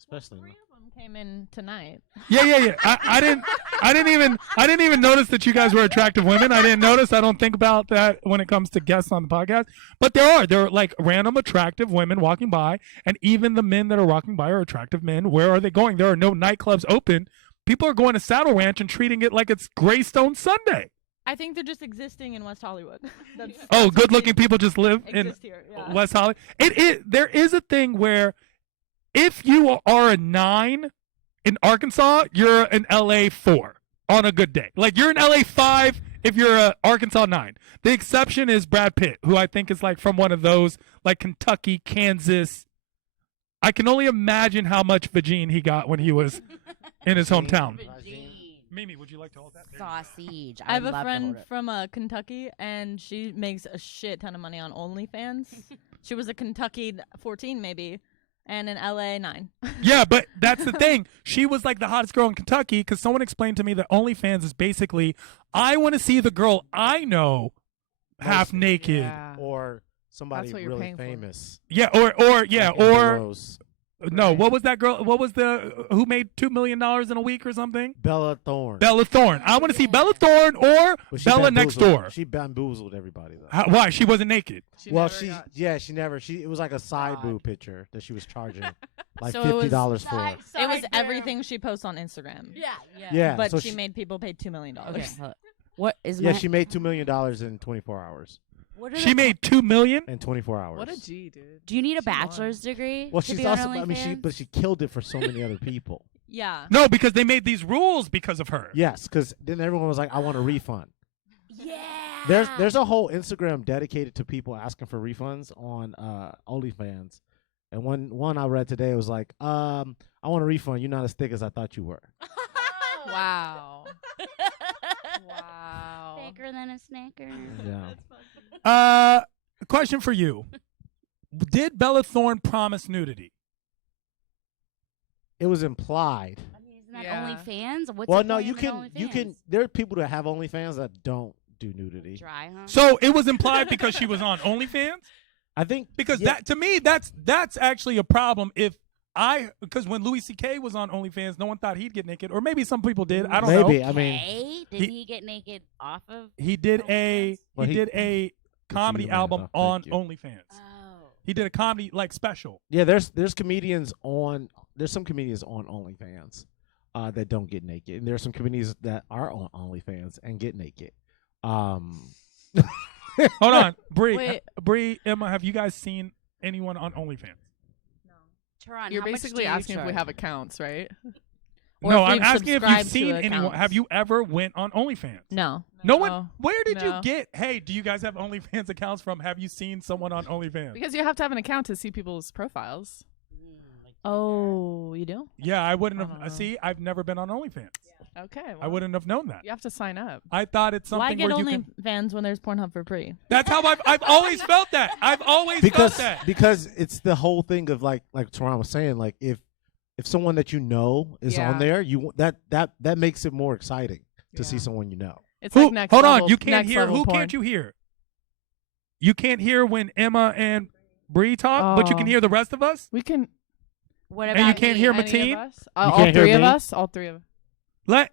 especially. Three of them came in tonight. Yeah. I didn't even notice that you guys were attractive women. I didn't notice. I don't think about that when it comes to guests on the podcast. But there are like random attractive women walking by, and even the men that are walking by are attractive men. Where are they going? There are no nightclubs open. People are going to Saddle Ranch and treating it like it's Greystone Sunday. I think they're just existing in West Hollywood. Good-looking people just live in here, yeah. West Hollywood. There is a thing where if you are a 9 in Arkansas, you're an LA 4 on a good day. Like you're an LA 5 if you're a Arkansas 9. The exception is Brad Pitt, who I think is like from one of those like Kentucky, Kansas. I can only imagine how much vagine he got when he was in his hometown. Mimi, would you like to hold that? Sausage. I have a friend from Kentucky, and she makes a shit ton of money on OnlyFans. She was a Kentucky 14 maybe, and an LA 9. Yeah, but that's the thing. She was like the hottest girl in Kentucky because someone explained to me that OnlyFans is basically, I want to see the girl I know half naked. Or somebody That's what you're really paying for. famous. Yeah, or Like or Rose. no, what was that girl? What was the who made $2 million in a week or something? Bella Thorne. Bella Thorne. I want to see Bella Thorne or But she Bella next bamboozled- door. She bamboozled everybody though. Why? She wasn't naked. She never. It was like a side boob picture that she was charging like So it was $50 for. It was everything she posts on Instagram. Yeah, But so she made people pay $2 million. Okay. What is Yeah, my, she made $2 million in 24 hours. what are She the- made $2 million. In 24 hours. What a G, dude. Do you need a She won. bachelor's degree? Well, to she's be on also. I mean, OnlyFans? but she killed it for so many other people. Yeah. No, because they made these rules because of her. Yes, because then everyone was like, "I want a refund." Yeah. There's a whole Instagram dedicated to people asking for refunds on OnlyFans, and one I read today was like, "I want a refund. You're not as thick as I thought you were." Wow. Wow. Thicker than a snicker. Yeah. Question for you: did Bella Thorne promise nudity? It was implied. I mean, isn't that Yeah. OnlyFans? What's Well, the no, point you of can. OnlyFans? There are people that have OnlyFans that don't do nudity. Dry, huh? So it was implied because she was on OnlyFans. I think Because yeah, that to me, that's actually a problem. Because when Louis C.K. was on OnlyFans, no one thought he'd get naked, or maybe some people did. I don't know. maybe. I mean, Okay. Did he get naked off of? He did a Well, he he- did a comedy man, album thank on you. OnlyFans. Oh. He did a comedy like special. yeah. There's comedians on. There's some comedians on OnlyFans that don't get naked, and there's some comedians that are on OnlyFans and get naked. Hold on, Wait. Bree, Emma, have you guys seen anyone on OnlyFans? Tehran, You're how much basically do you asking if we charge? have accounts, right? Or No, if I'm you've asking if you've subscribed to seen anyone. accounts. Have you ever went on OnlyFans? No. No one. Oh, Where did you no. get? Hey, do you guys have OnlyFans accounts from? Have you seen someone on OnlyFans? Because you have to have an account to see people's profiles. Oh, you do? Yeah, I wouldn't have. Uh-huh. See, I've never been on OnlyFans. Okay. Well, I wouldn't have known that. You have to sign up. I thought it's Why something get where you can. OnlyFans when there's Pornhub for free? That's how I've always felt that. I've always because felt that. because it's the whole thing of like Tehran was saying, like if someone that you know is Yeah. on there, that makes it more exciting to see Yeah. someone you know. It's Who, like next hold level, on, you can't next hear. level Who porn. can't you hear? You can't hear when Emma and Bree talk, but you can Oh. hear the rest of us. We can. What And about you can't me? hear Any of Mateen? us? You All can't hear three of me? us. All three of us.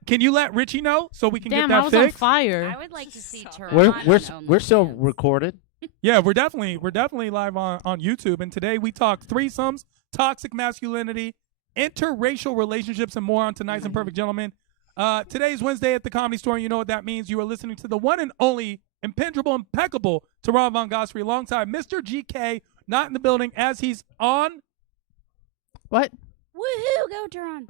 Can you let Richie know so we can Damn, get I that was on fixed? fire. I would like to see Sorry. Tehran. We're still OnlyFans. recorded. Yeah, we're definitely live on YouTube. And today we talk threesomes, toxic masculinity, interracial relationships, and more on tonight's Imperfect Gentlemen. Today's Wednesday at the Comedy Store, and you know what that means. You are listening to the one and only impenetrable, impeccable Tehran Von Gossery alongside Mr. GK, not in the building as he's on. What? Woohoo! Go Tehran.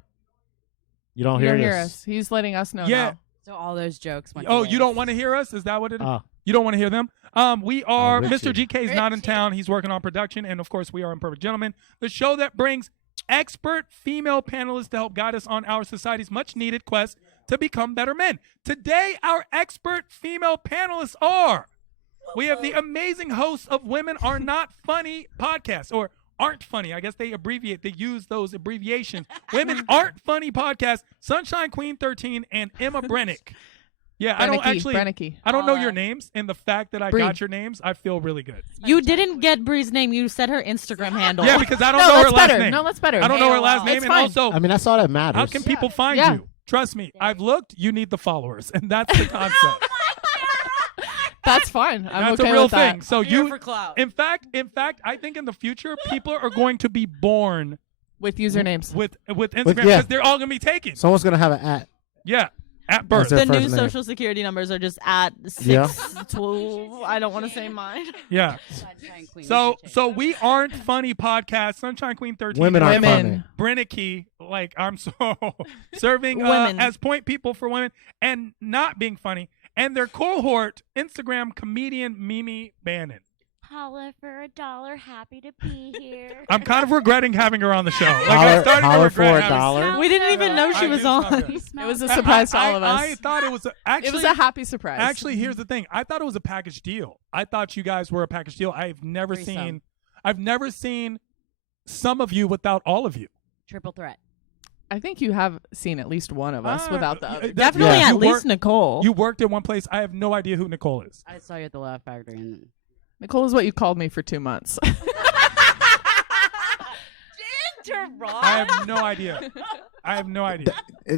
You don't You hear don't hear this. us. He's letting us know. Yeah. now. So all those jokes went. Oh, to you don't waste. want to hear us? Is that what it is? Oh. You don't want to hear them? We are Richie. Mr. GK's not in town. He's working on production, and of course, we are Imperfect Gentlemen, the show that brings expert female panelists to help guide us on our society's much-needed quest to become better men. Today, our expert female panelists are. We have the amazing hosts of Women Are Not Funny podcast, or Aren't Funny. I guess they use those abbreviations. Women Aren't Funny podcast, Sunshine Queen 13, and Emma Brennick. Yeah, I don't Brennicky, actually. Brennicky. I don't know your Paula. names, and the fact that I Bree. got your names, I feel really good. You didn't get Bree's name. You said her Instagram handle. Yeah, because I don't No, know her that's last better. name. No, that's better. I don't know her last AOL. name, It's and fine. also, I mean, that's all that matters. how can people find Yeah. you? Trust me, I've looked. You need the followers, and that's the concept. That's fine. I'm That's okay a real with that. thing. So Here you, for clout. in fact, I think in the future, people are going to be born With usernames. with Instagram because yeah. they're all gonna be taken. Someone's gonna have an at. Yeah, at birth. their The new first name. social security numbers are just at Yeah. 612. I don't want to say mine. Yeah. Sunshine Queen, So you should so change we aren't funny podcast. Sunshine Queen 13. Women aren't Women. funny. Brennicky, like I'm so serving Women. as point people for women and not being funny. And their cohort, Instagram comedian Mimi Bannon. Holla for $1, happy to be here. I'm kind of regretting having her on the show. Like Holler- I'm starting to holler regret for having- $1. We didn't even know she I was do smell on. good. It was a surprise to all of us. I thought it was actually It was a happy surprise. Actually, here's the thing. I thought it was a package deal. I thought you guys were a package deal. I've never seen some of you without all of you. Triple threat. I think you have seen at least one of us Ah, without the y- other. that- Definitely Yeah. at You least work- Nicole. You worked at one place. I have no idea who Nicole is. I saw you at the Laugh Factory. And Nicole is what you called me for 2 months. I have no idea. I have no idea.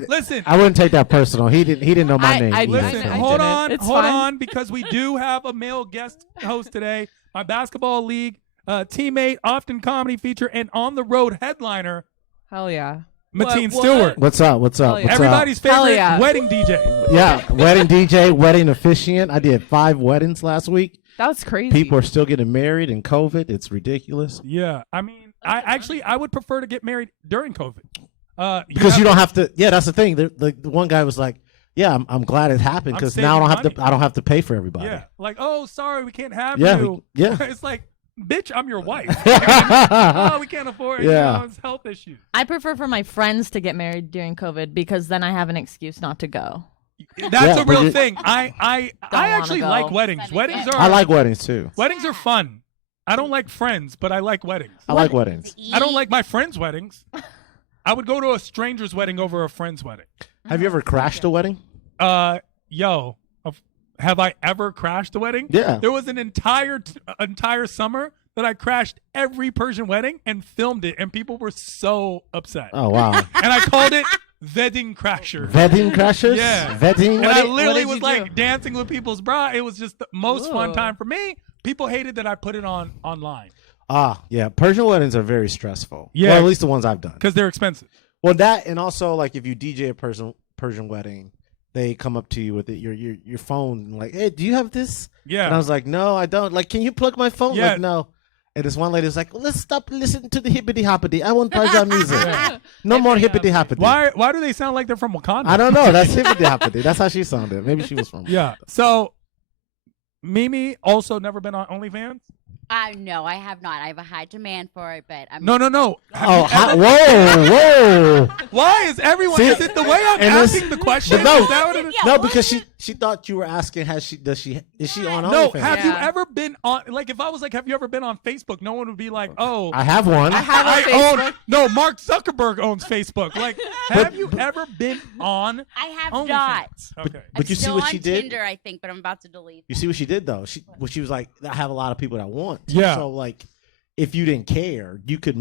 Listen, I wouldn't take that personal. He didn't know my I- name. I- either, listen. I so. Hold didn't. on, It's hold fine. on, because we do have a male guest host today. My basketball league teammate, often comedy feature, and on the road headliner, Hell yeah. Mateen What? Stewart. What's up? What's up? Hell yeah. What's Everybody's Hell favorite yeah. wedding DJ. up? Yeah, wedding DJ, wedding officiant. I did 5 weddings last week. That's crazy. People are still getting married in COVID. It's ridiculous. Yeah, I mean, I would prefer to get married during COVID. Because you don't have to. Yeah, that's the thing. The one guy was like, "Yeah, I'm glad it happened I'm because now I don't saving have to. I don't have to pay for everybody." Yeah, like, oh, sorry, we can't have Yeah, you. yeah. It's like, bitch, I'm your wife. Oh, we can't afford it. Yeah. You know, it's health issues. I prefer for my friends to get married during COVID because then I have an excuse not to go. That's Yeah, a but real you- thing. I wanna actually go. like weddings. Weddings are I like weddings too. weddings are fun. I don't like friends, but I like weddings. I like weddings. I don't like my friends' weddings. I would go to a stranger's wedding over a friend's wedding. Have you ever crashed a wedding? Yo, have I ever crashed a wedding? Yeah. There was an entire summer that I crashed every Persian wedding and filmed it, and people were so upset. Oh wow. And I called it Wedding Crasher. Wedding crashers. Yeah. Wedding. And I what literally did was you like do? dancing with people's bra. It was just the most fun Ooh. time for me. People hated that I put it online Yeah. Persian weddings are very stressful. Yeah. Well, at least the ones I've done. because they're expensive. Well, that and also like if you DJ a Persian wedding, they come up to you with your phone and like, hey, do you have this? Yeah. And I was like, no, I don't. Like, can you plug my phone? Yeah. Like, no. And this one lady was like, let's stop listening to the hippity hoppity. I want Persian music. No more hippity hoppity. Why do they sound like they're from Wakanda? I don't know. That's hippity hoppity. That's how she sounded. Maybe she was from. Yeah. So, Mimi also never been on OnlyFans? No, I have not. I have a high demand for it, but I'm No. Have Oh, you ever- whoa. Why is everyone? See, is it the way I'm and this- asking the question? but no. Is that what it is? No, because she thought you were asking, is she on No, OnlyFans? have you Yeah. ever been on? Like, if I was like, have you ever been on Facebook? No one would be like, oh, I have one. I have a I Facebook. own. No, Mark Zuckerberg owns Facebook. Like, have you ever been on? I have OnlyFans? not. Okay. But I'm you see still what on she did? Tinder, I think, but I'm about to delete. You see what she did though? She was like, I have a lot of people that want. Yeah. So like, if you didn't care, you could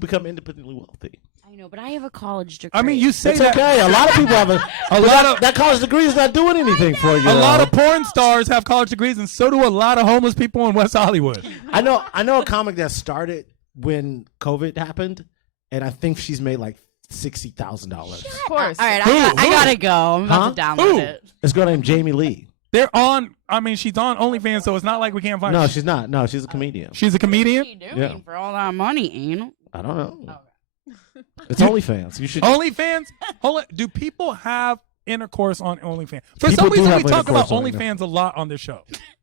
become independently wealthy. I know, but I have a college degree. I mean, you say It's that. okay. A lot of people have A lot of that college degree is not doing anything for you. a lot though. of porn stars have college degrees, and so do a lot of homeless people in West Hollywood. I know a comic that started when COVID happened, and I think she's made like $60,000. Of course. All right, Who? I gotta go. I'm about to Huh? download Who? it. This girl named Jamie Lee. They're on. I mean, she's on OnlyFans, so it's not like we can't find. No, she's not. No, she's a comedian. She's a comedian. What are you doing Yeah. for all that money, ain't I don't know. It's OnlyFans. You should. OnlyFans. Hold on. Do people have intercourse on OnlyFans? For People some do reason, have we talk about intercourse on OnlyFans a lot on this show.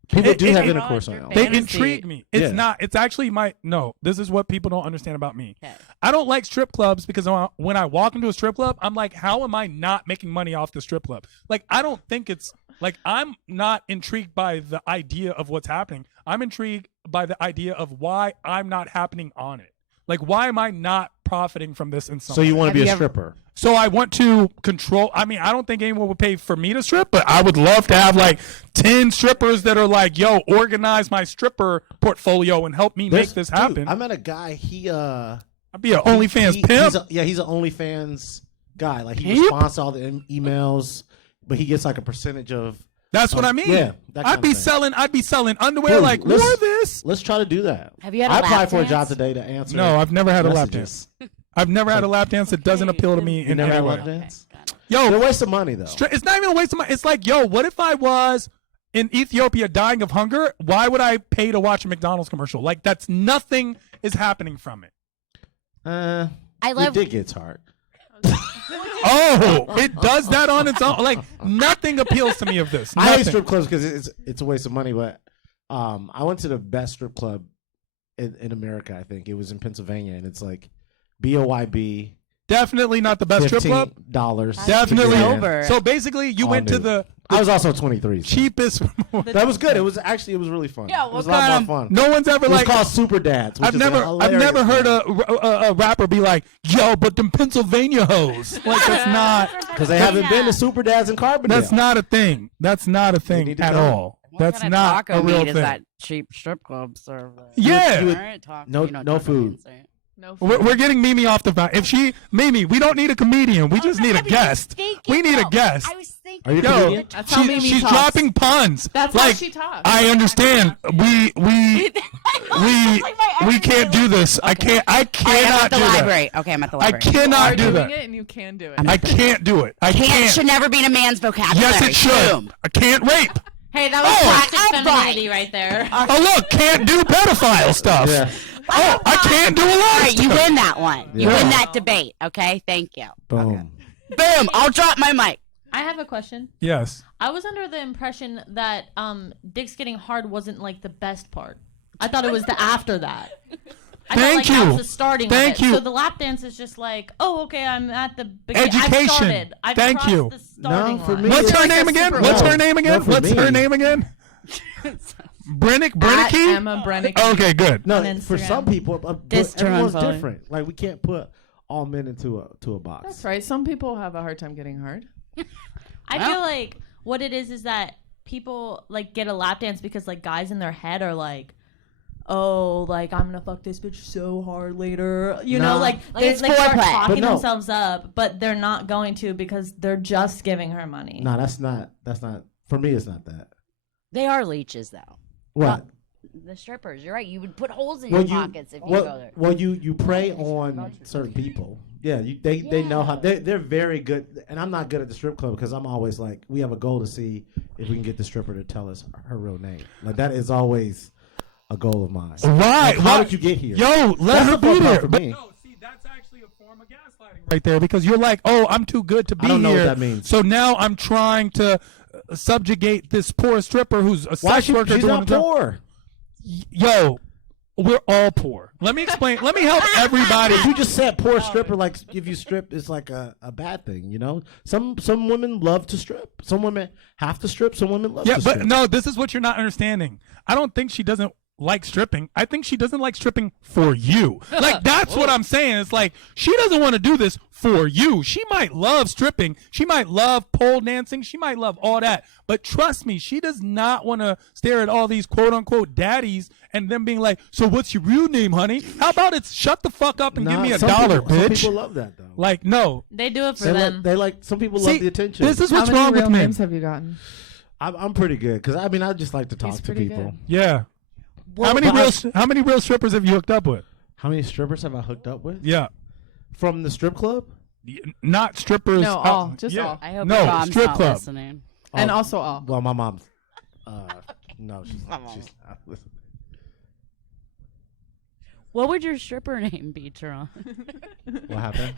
People do it- have it- intercourse on They it. They Fantasy. intrigue me. It's Yeah. not. It's actually no. This is what people don't understand about me. Okay. I don't like strip clubs because when I walk into a strip club, I'm like, how am I not making money off the strip club? Like, I don't think it's like I'm not intrigued by the idea of what's happening. I'm intrigued by the idea of why I'm not happening on it. Like, why am I not profiting from this in some So you way. want to be Have a you ever- stripper? So I want to control. I mean, I don't think anyone would pay for me to strip, but I would love to have like 10 strippers that are like, yo, organize my stripper portfolio and help me make this happen. Dude, I met a guy. I'd be an OnlyFans pimp. He's an OnlyFans guy. Like he Pimp? responds to all the emails, but he gets like a percentage of. That's what I mean. Yeah, that kind I'd be of thing. selling. I'd be selling underwear Dude, like let's- more this. Let's try to do that. Have you had a I lap applied for a dance? job today to answer. No, I've never had a lap messages. dance. I've never had a lap dance that doesn't appeal to me You in never any had a way. lap dance? Okay, got it. Yo, They're a waste of money though. It's not even a waste of money. It's like, yo, what if I was in Ethiopia dying of hunger? Why would I pay to watch a McDonald's commercial? Like, that's nothing is happening from it. I Your love. dick gets hard. Oh, it does that on its own. Like, nothing appeals to me of this. I hate Nothing. strip clubs because it's a waste of money. But I went to the best strip club in America. I think it was in Pennsylvania, and it's like BOYB. Definitely not the best strip club. $15. Definitely. Sober. So basically, you Oh, went to dude. the I was also 23. so cheapest. That was good. It was really fun. Yeah, it was a what lot kind more fun. No one's ever It was like. called Super Dads. Which I've is a never hilarious heard name. a rapper be like, yo, but them Pennsylvania hoes. Like, that's not. Because they haven't been to Super Dads in Carbondale. That's not a thing. That's not a thing need to at come. all. What That's kind of not taco a real meat thing. is that cheap strip club serve? Yeah. You would- Alright, taco- no- you know, no taco food. meats, right? No. We're getting Mimi off the bat. If she, Mimi, we don't need a comedian. We just need a guest. We need a guest. I was thinking. Are you a Yo, comedian? That's how Mimi she's talks. dropping puns. That's like, how she talks. I understand. We can't do this. I can't. I I'm cannot at the do that. library. Okay, I'm at the I library. You are cannot do doing that. it, and you can do it. I can't do it. I Can't can't. should never be in a man's vocabulary. Yes, it should. Boom. I can't rape. Hey, that was Oh, classic I'm femininity right there. Oh look, can't do pedophile stuff. Yeah. Oh, I can't do a lot All of right, you stuff. win that one. You Yeah. win that debate. Okay, thank you. Boom. Boom. I'll drop my mic. I have a question. Yes. I was under the impression that dicks getting hard wasn't like the best part. I thought it was the after that. I Thank felt like you. That was the starting. Thank of it. you. So the lap dance is just like, oh, okay, I'm at the beginning. I've Education. started. I've Thank crossed you. The starting No, for line. me- What's Yeah. her name again? What's her name again? No, for What's her me. name again? At Brennicky? Emma Brennick. Okay, good. No, On for some Instagram. people, This everyone's turn on different. Like we can't put all men into a box. That's right. Some people have a hard time getting hard. I feel like what it is that people like get a lap dance because like guys in their head are like, oh, like I'm gonna fuck this bitch so hard later. You know, Nah. like Like, they it's like start foreplay. talking But no. themselves up, but they're not going to because they're just giving her money. No, that's not. For me. It's not that. They are leeches, though. What? The strippers. You're right. You would put holes in Well, your you pockets if you go there. you prey on certain people. Yeah, they know how they're very good. And I'm not good at the strip club because I'm always like, we have a goal to see if we can get the stripper to tell us her real name. Like that is always a goal of mine. Right. Like, how did you get here? Yo, let That's her the be fun part there. for But me. no, see, that's actually a form of gaslighting right there because you're like, oh, I'm too good to be I don't know here. what that means. So now I'm trying to subjugate this poor stripper who's a Why sex worker she's doing not the job. poor? Yo, we're all poor. Let me explain. Let me help everybody. If you just said poor stripper, like if you strip, it's like a bad thing, you know. Some women love to strip. Some women have to strip. Some women love Yeah, to but strip. no, this is what you're not understanding. I don't think she doesn't like stripping. I think she doesn't like stripping for you. Like that's what I'm saying. It's like she doesn't want to do this for you. She might love stripping. She might love pole dancing. She might love all that. But trust me, she does not want to stare at all these quote unquote daddies and them being like, so what's your real name, honey? How about it's shut the fuck up and give Nah, me a some dollar, people, Some bitch? people love that though. Like, no. They do it for They them. like, some people See, love the attention. This is How what's many wrong real with men. names have you gotten? I'm pretty good because I mean I just like to talk He's to pretty people. good. Yeah. Well, how many but how many real strippers have you hooked up with? How many strippers have I hooked up with Yeah. from the strip club? Not strippers. No, all. Just yeah. all. I hope No, your mom's strip not club. listening. And Oh, also all. Well, my mom's. No, she's not. Listening. What would your stripper name be, Tehran? What happened?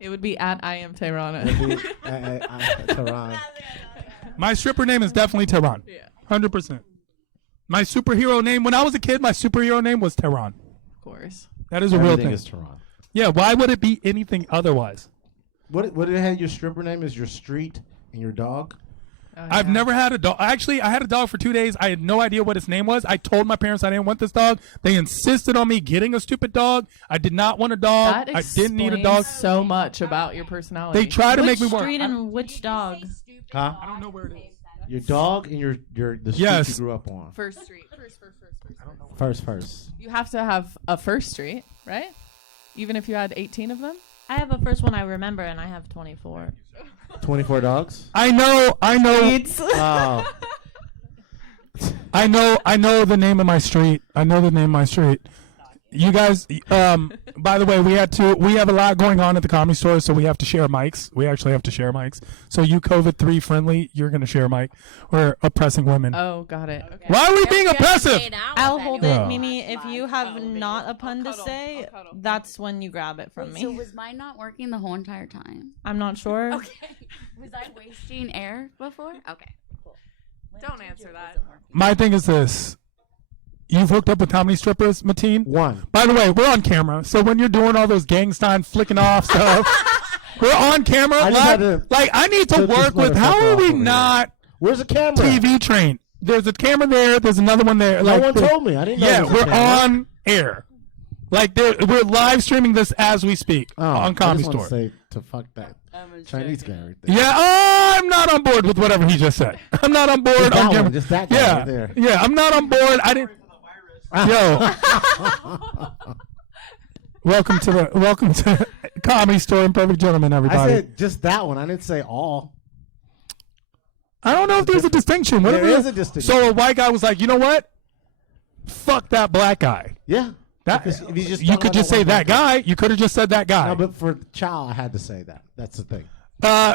It would be at I am Tehran. Tehran. My stripper name is definitely Tehran. Yeah. 100%. My superhero name, when I was a kid, my superhero name was Tehran. Of course. That is a real Everything thing. is Tehran. Yeah, why would it be anything otherwise? What did it have? Your stripper name is your street and your dog. I've never had a dog. Actually, I had a dog for 2 days. I had no idea what its name was. I told my parents I didn't want this dog. They insisted on me getting a stupid dog. I did not want a dog. That I didn't need a explains dog. so much about your personality. They try to Which make me work. street and which dog? Huh? I don't know where it is. Your dog and the street Yes. you grew up on. First street. First. You have to have a first street, right? Even if you had 18 of them. I have a first one I remember, and I have 24. 24 dogs? I know. Oh. I know the name of my street. I know the name of my street. You guys, by the way, we have a lot going on at the Comedy Store, so we have to share mics. We actually have to share mics. So you COVID-3 friendly, you're going to share a mic. We're oppressing women. Oh, got it. Okay. Why are we being oppressive? I'll hold Yeah. it, Mimi. If you have not a pun to say, that's when you grab it from So me. was mine not working the whole entire time? I'm not sure. Okay. Was I wasting air before? Okay. Cool. Don't answer that. My thing is this. You've hooked up with comedy strippers, Mateen? One. By the way, we're on camera, so when you're doing all those gang sign flicking off stuff, we're on camera. I just had to I need to took this work with. How motherfucker are off we over here. not Where's the camera? TV trained? There's a camera there. There's another one there. No one told me. I didn't know Yeah, there was a we're camera. on air. We're live streaming this as we speak on Comedy I just Store. want to say to fuck that Chinese guy right there. Yeah, I'm not on board with whatever he just said. I'm not on board Just that on one, camera. just that guy yeah, right there. yeah, I'm not on board. I didn't. Yo, welcome to Comedy Store, Imperfect Gentlemen, I everybody. said just that one. I didn't say all. I don't know if there's a distinction. What There if is a distinction. So a white guy was like, you know what? Fuck that black guy. Yeah. That Because if you just you talk could about just that say one that guy. guy. You could have just said that guy. No, but for Chow, I had to say that. That's the thing.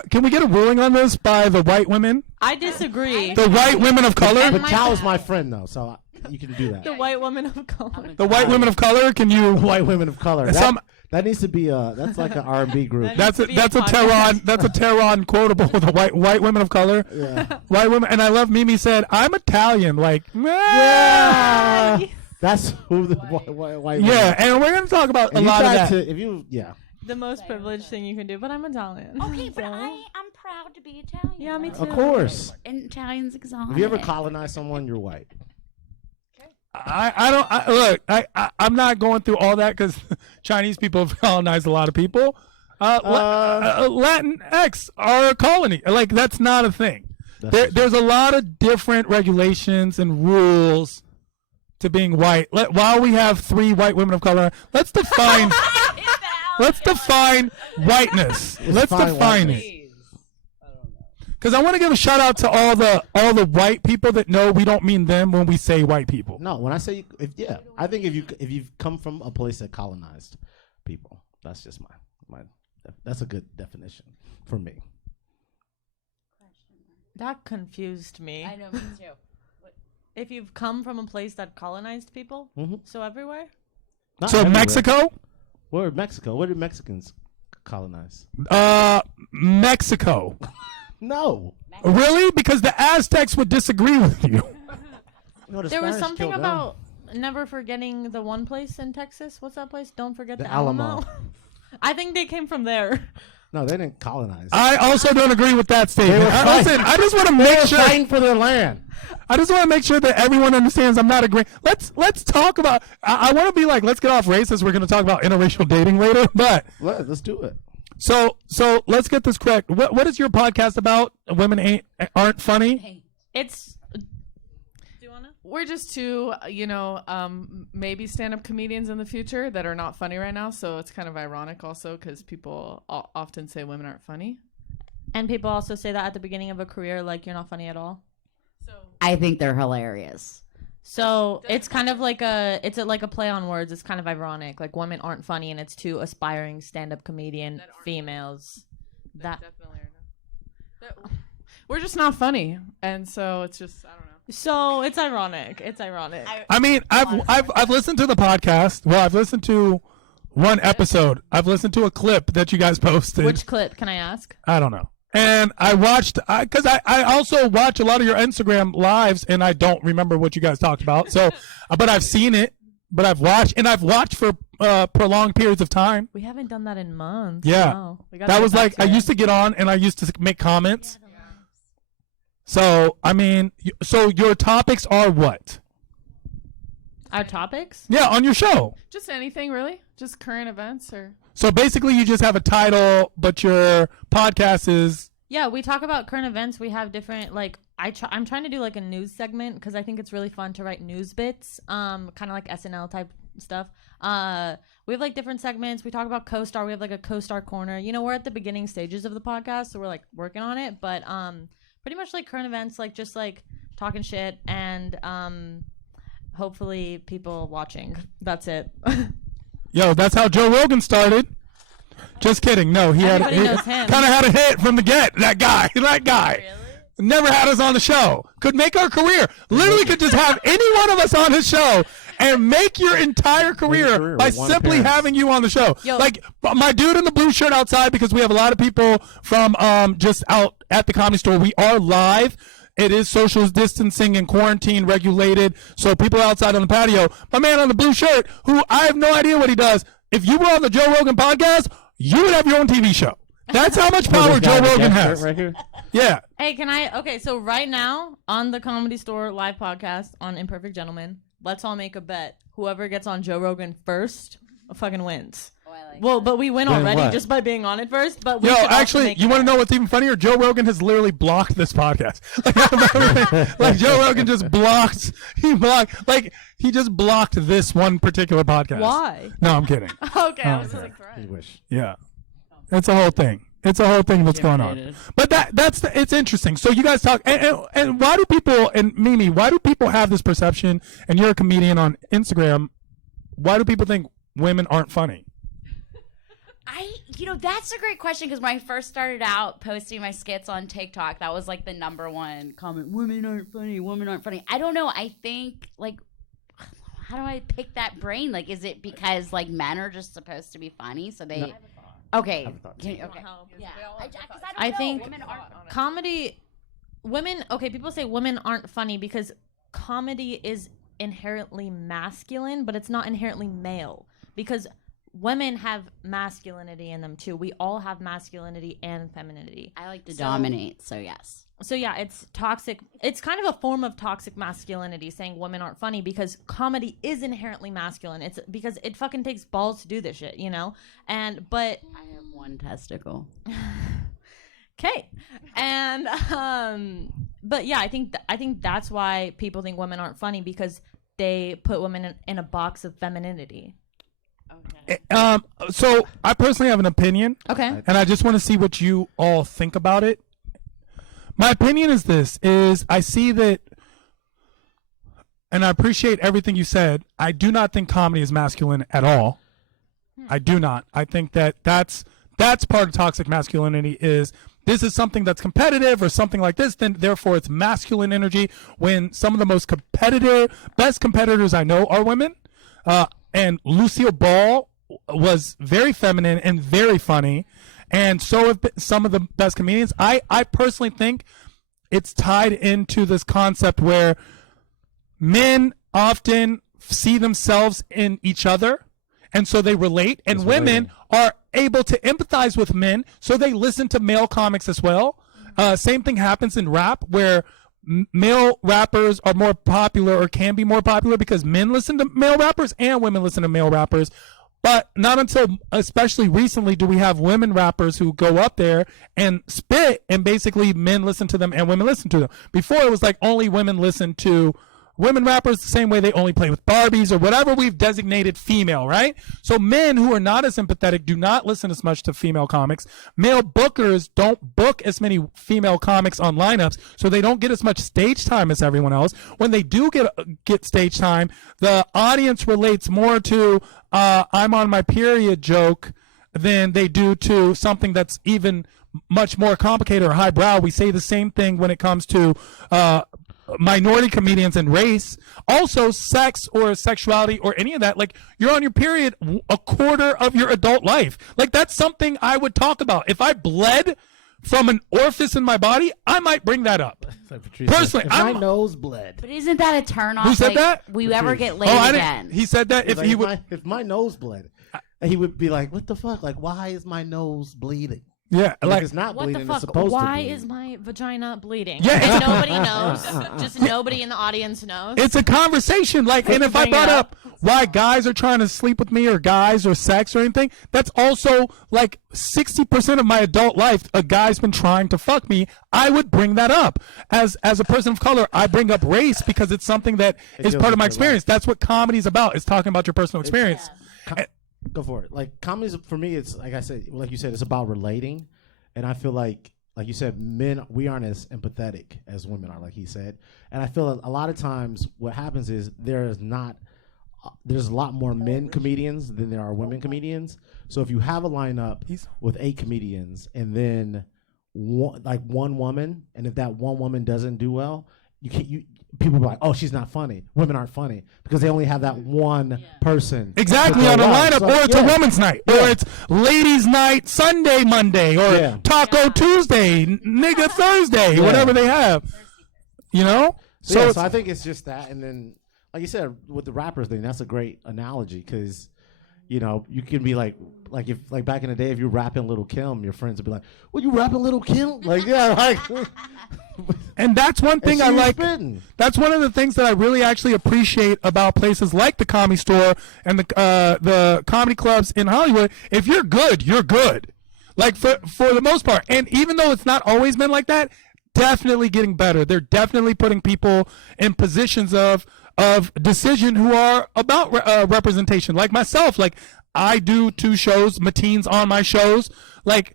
Can we get a ruling on this by the white women? I disagree. The white women of color? But Chow is my friend, though, so you can do that. The white woman of color. The white women of color? Can you? White women of color. Some- That needs to be that's like an R&B group. That's a to be a Tehran. That's a Tehran quotable with the white women of color. Yeah. White women, and I love Mimi said, "I'm Italian." Like, Yeah. That's who the white yeah. And we're gonna talk about a lot of that. Yeah. The most privileged thing you can do, but I'm Italian. Okay, but so- I'm proud to be Italian. Yeah, me though. too. Of course. And Italians exotic. Have you ever colonized someone? You're white. I'm not going through all that because Chinese people have colonized a lot of people. Latinx are a colony. Like, that's not a thing. There's a lot of different regulations and rules to being white. While we have 3 white women of color, let's define whiteness. Let's define it. Because I want to give a shout out to all the white people that know we don't mean them when we say white people. No, when I say I think if you've come from a place that colonized people, that's just my that's a good definition for me. That confused me. I know, me too. If you've come from a place that colonized people, Mhm. so everywhere? Not So everywhere. Mexico, Where Mexico? Where did Mexicans colonize? Mexico. No. Really? Because the Aztecs would disagree with you. No, the There was Spanish something killed them. about never forgetting the one place in Texas. What's that place? Don't forget The the, Alamo. I think they came from there. No, they didn't colonize. I also don't agree with that statement. were fighting. Listen, I just want to They make were sure. fighting for their land. I just want to make sure that everyone understands I'm not agreeing. Let's talk about. I want to be like, let's get off racist. We're going to talk about interracial dating later, but Let's do it. so let's get this correct. What is your podcast about? Women aren't funny. It's. Do you wanna? We're just two, maybe stand-up comedians in the future that are not funny right now. So it's kind of ironic also because people often say women aren't funny. And people also say that at the beginning of a career, like you're not funny at all. I think they're hilarious. So it's kind of like like a play on words. It's kind of ironic. Like women aren't funny, and it's two aspiring stand-up comedian females. That Definitely are not. We're just not funny, and so it's just I don't know. so it's ironic. It's ironic. I mean, I've listened to the podcast. Well, I've listened to one episode. I've listened to a clip that you guys posted. Which clip can I ask? I don't know. And I watched, because I also watch a lot of your Instagram lives, and I don't remember what you guys talked about. So, but I've seen it, but I've watched for prolonged periods of time. We haven't done that in months. Yeah. Wow. We gotta That get was back like, to I it. used to get on, and I used to make comments. So I mean, so your topics are what? Our topics? Yeah, on your show. Just anything, really. Just current events or. So basically, you just have a title, but your podcast is. Yeah, we talk about current events. We have different I'm trying to do like a news segment because I think it's really fun to write news bits, kind of like SNL type stuff. We have like different segments. We talk about co-star. We have like a co-star corner. You know, we're at the beginning stages of the podcast, so we're like working on it. But pretty much like current events, like just like talking shit and hopefully people watching. That's it. Yo, that's how Joe Rogan started. Just kidding. No, he Everybody knows him. kind of had a hit from the get. That guy. Really? Never had us on the show. Could make our career. Literally could just have any one of us on his show and make your entire career by with one simply appearance. having you on the show. Yo. Like my dude in the blue shirt outside, because we have a lot of people from just out at the Comedy Store. We are live. It is social distancing and quarantine regulated, so people are outside on the patio. My man on the blue shirt, who I have no idea what he does. If you were on the Joe Rogan podcast, you would have your own TV show. That's how much power Joe Rogan has. Right here. Yeah. Hey, okay, so right now on the Comedy Store live podcast on Imperfect Gentlemen, let's all make a bet. Whoever gets on Joe Rogan first fucking wins. Oh, I like Well, but we win Win already what? just by being on it first. But we Yo, should also actually, make you a want to bet. know what's even funnier? Joe Rogan has literally blocked this podcast. Like Joe Rogan just blocked. He just blocked this one particular podcast. Why? No, I'm kidding. Okay, I was Okay. like, You wish. Yeah, it's a whole thing. It's a whole thing that's going on. But it's interesting. So you guys talk, and why do people, and Mimi, why do people have this perception? And you're a comedian on Instagram. Why do people think women aren't funny? That's a great question because when I first started out posting my skits on TikTok, that was like the number one comment. Women aren't funny. Women aren't funny. I don't know. I think how do I pick that brain? Like, is it because like men are just supposed to be funny? So they. Okay. Okay. Yeah. I know. think Women aren't. comedy, people say women aren't funny because comedy is inherently masculine, but it's not inherently male because women have masculinity in them too. We all have masculinity and femininity. I like to dominate, so yes. So yeah, it's toxic. It's kind of a form of toxic masculinity saying women aren't funny because comedy is inherently masculine. It's because it fucking takes balls to do this shit, you know? But I have one testicle. okay. And but yeah, I think that's why people think women aren't funny because they put women in a box of femininity. Okay. So I personally have an opinion. Okay. And I just want to see what you all think about it. My opinion is this, is I see that, and I appreciate everything you said. I do not think comedy is masculine at all. I do not. I think that's part of toxic masculinity is this is something that's competitive or something like this, then therefore it's masculine energy when some of the most best competitors I know are women. And Lucille Ball was very feminine and very funny. And so have some of the best comedians. I personally think it's tied into this concept where men often see themselves in each other, and so they relate. And women are able to empathize with men, so they listen to male comics as well. Same thing happens in rap, where male rappers are more popular or can be more popular because men listen to male rappers and women listen to male rappers. But not until especially recently do we have women rappers who go up there and spit, and basically men listen to them and women listen to them. Before it was like only women listen to women rappers the same way they only play with Barbies or whatever we've designated female, right? So men who are not as empathetic do not listen as much to female comics. Male bookers don't book as many female comics on lineups, so they don't get as much stage time as everyone else. When they do get stage time, the audience relates more to I'm on my period joke than they do to something that's even much more complicated or highbrow. We say the same thing when it comes to minority comedians and race, also sex or sexuality or any of that. Like, you're on your period a quarter of your adult life. Like, that's something I would talk about. If I bled from an orifice in my body, I might bring that up. Personally, if my nose bled. But isn't that a turn off? Who said that? Will you ever get laid I again? didn't. He said that if Like, he would. if my nose bled, he would be like, "What the fuck? Like, why is my nose bleeding?" Yeah, And like if it's not What the bleeding, it's fuck? supposed Why to bleed. is my vagina bleeding? Yeah, and it's- nobody knows. Just nobody in the audience knows. it's a conversation. Like, and if I bring it brought up. up why guys are trying to sleep with me or guys or sex or anything, that's also like 60% of my adult life. A guy's been trying to fuck me. I would bring that up. As a person of color, I bring up race because it's something that is deals part of with my your experience. That's what comedy's about. Is talking about your personal experience. Go for it. Like comedy, for me, it's like I said, like you said, it's about relating, and I feel like you said, men, we aren't as empathetic as women are, like he said, and I feel a lot of times what happens is there's a lot more men comedians than there are women comedians. So if you have a lineup with 8 comedians and then one woman, and if that one woman doesn't do well, people be like, oh, she's not funny. Women aren't funny because they only have that one person. Exactly, to on go a out. lineup, So, or it's a woman's night, or it's ladies' night Sunday, Monday, or Taco Tuesday, nigga Thursday, whatever they have. You know? So I think it's just that. And then, like you said, with the rappers thing, that's a great analogy because, you know, you can be like if back in the day, if you're rapping Lil' Kim, your friends would be like, well, you rapping Lil' Kim? Like, yeah, like. And that's one thing I like. Spitting. That's one of the things that I really actually appreciate about places like the Comedy Store and the comedy clubs in Hollywood. If you're good, you're good. Like for the most part. And even though it's not always been like that, definitely getting better. They're definitely putting people in positions of decision who are about representation. Like myself, like I do 2 shows, Mateen's on my shows. Like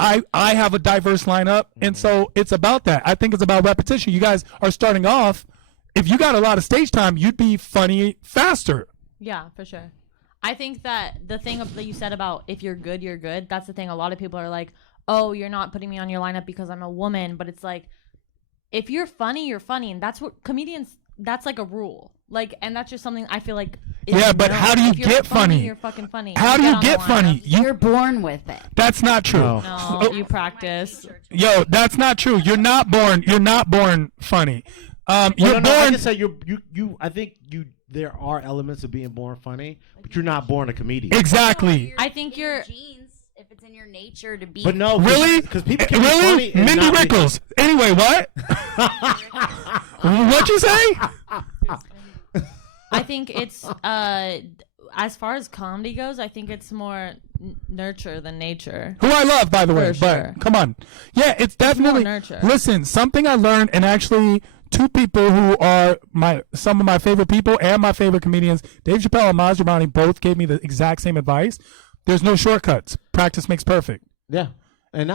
I have a diverse lineup, and so it's about that. I think it's about repetition. You guys are starting off. If you got a lot of stage time, you'd be funny faster. Yeah, for sure. I think that the thing that you said about if you're good, you're good. That's the thing. A lot of people are like, oh, you're not putting me on your lineup because I'm a woman. But it's like, if you're funny, you're funny. And that's what comedians, that's like a rule. Like, and that's just something I feel like. Yeah, but how do you if you're get funny? You're fucking funny. How do you on the get funny? lineup. You're born with it. That's not true. No, you practice. Yo, that's not true. You're not born funny. You're born. I can say you. I think you. There are elements of being born funny, but you're not born a comedian. Exactly. I think in you're. your genes, if it's in your nature to be. But no, Really? because people can be Really? funny and Mindy not be- Rickles. Anyway, what? What'd you say? I think it's as far as comedy goes, I think it's more nurture than nature. Who I love, by the way. For But sure. come on. Yeah, it's definitely. nurture. Listen, something I learned, and actually 2 people who are some of my favorite people and my favorite comedians, Dave Chappelle and Maz Jobrani, both gave me the exact same advice. There's no shortcuts. Practice makes perfect. Yeah, and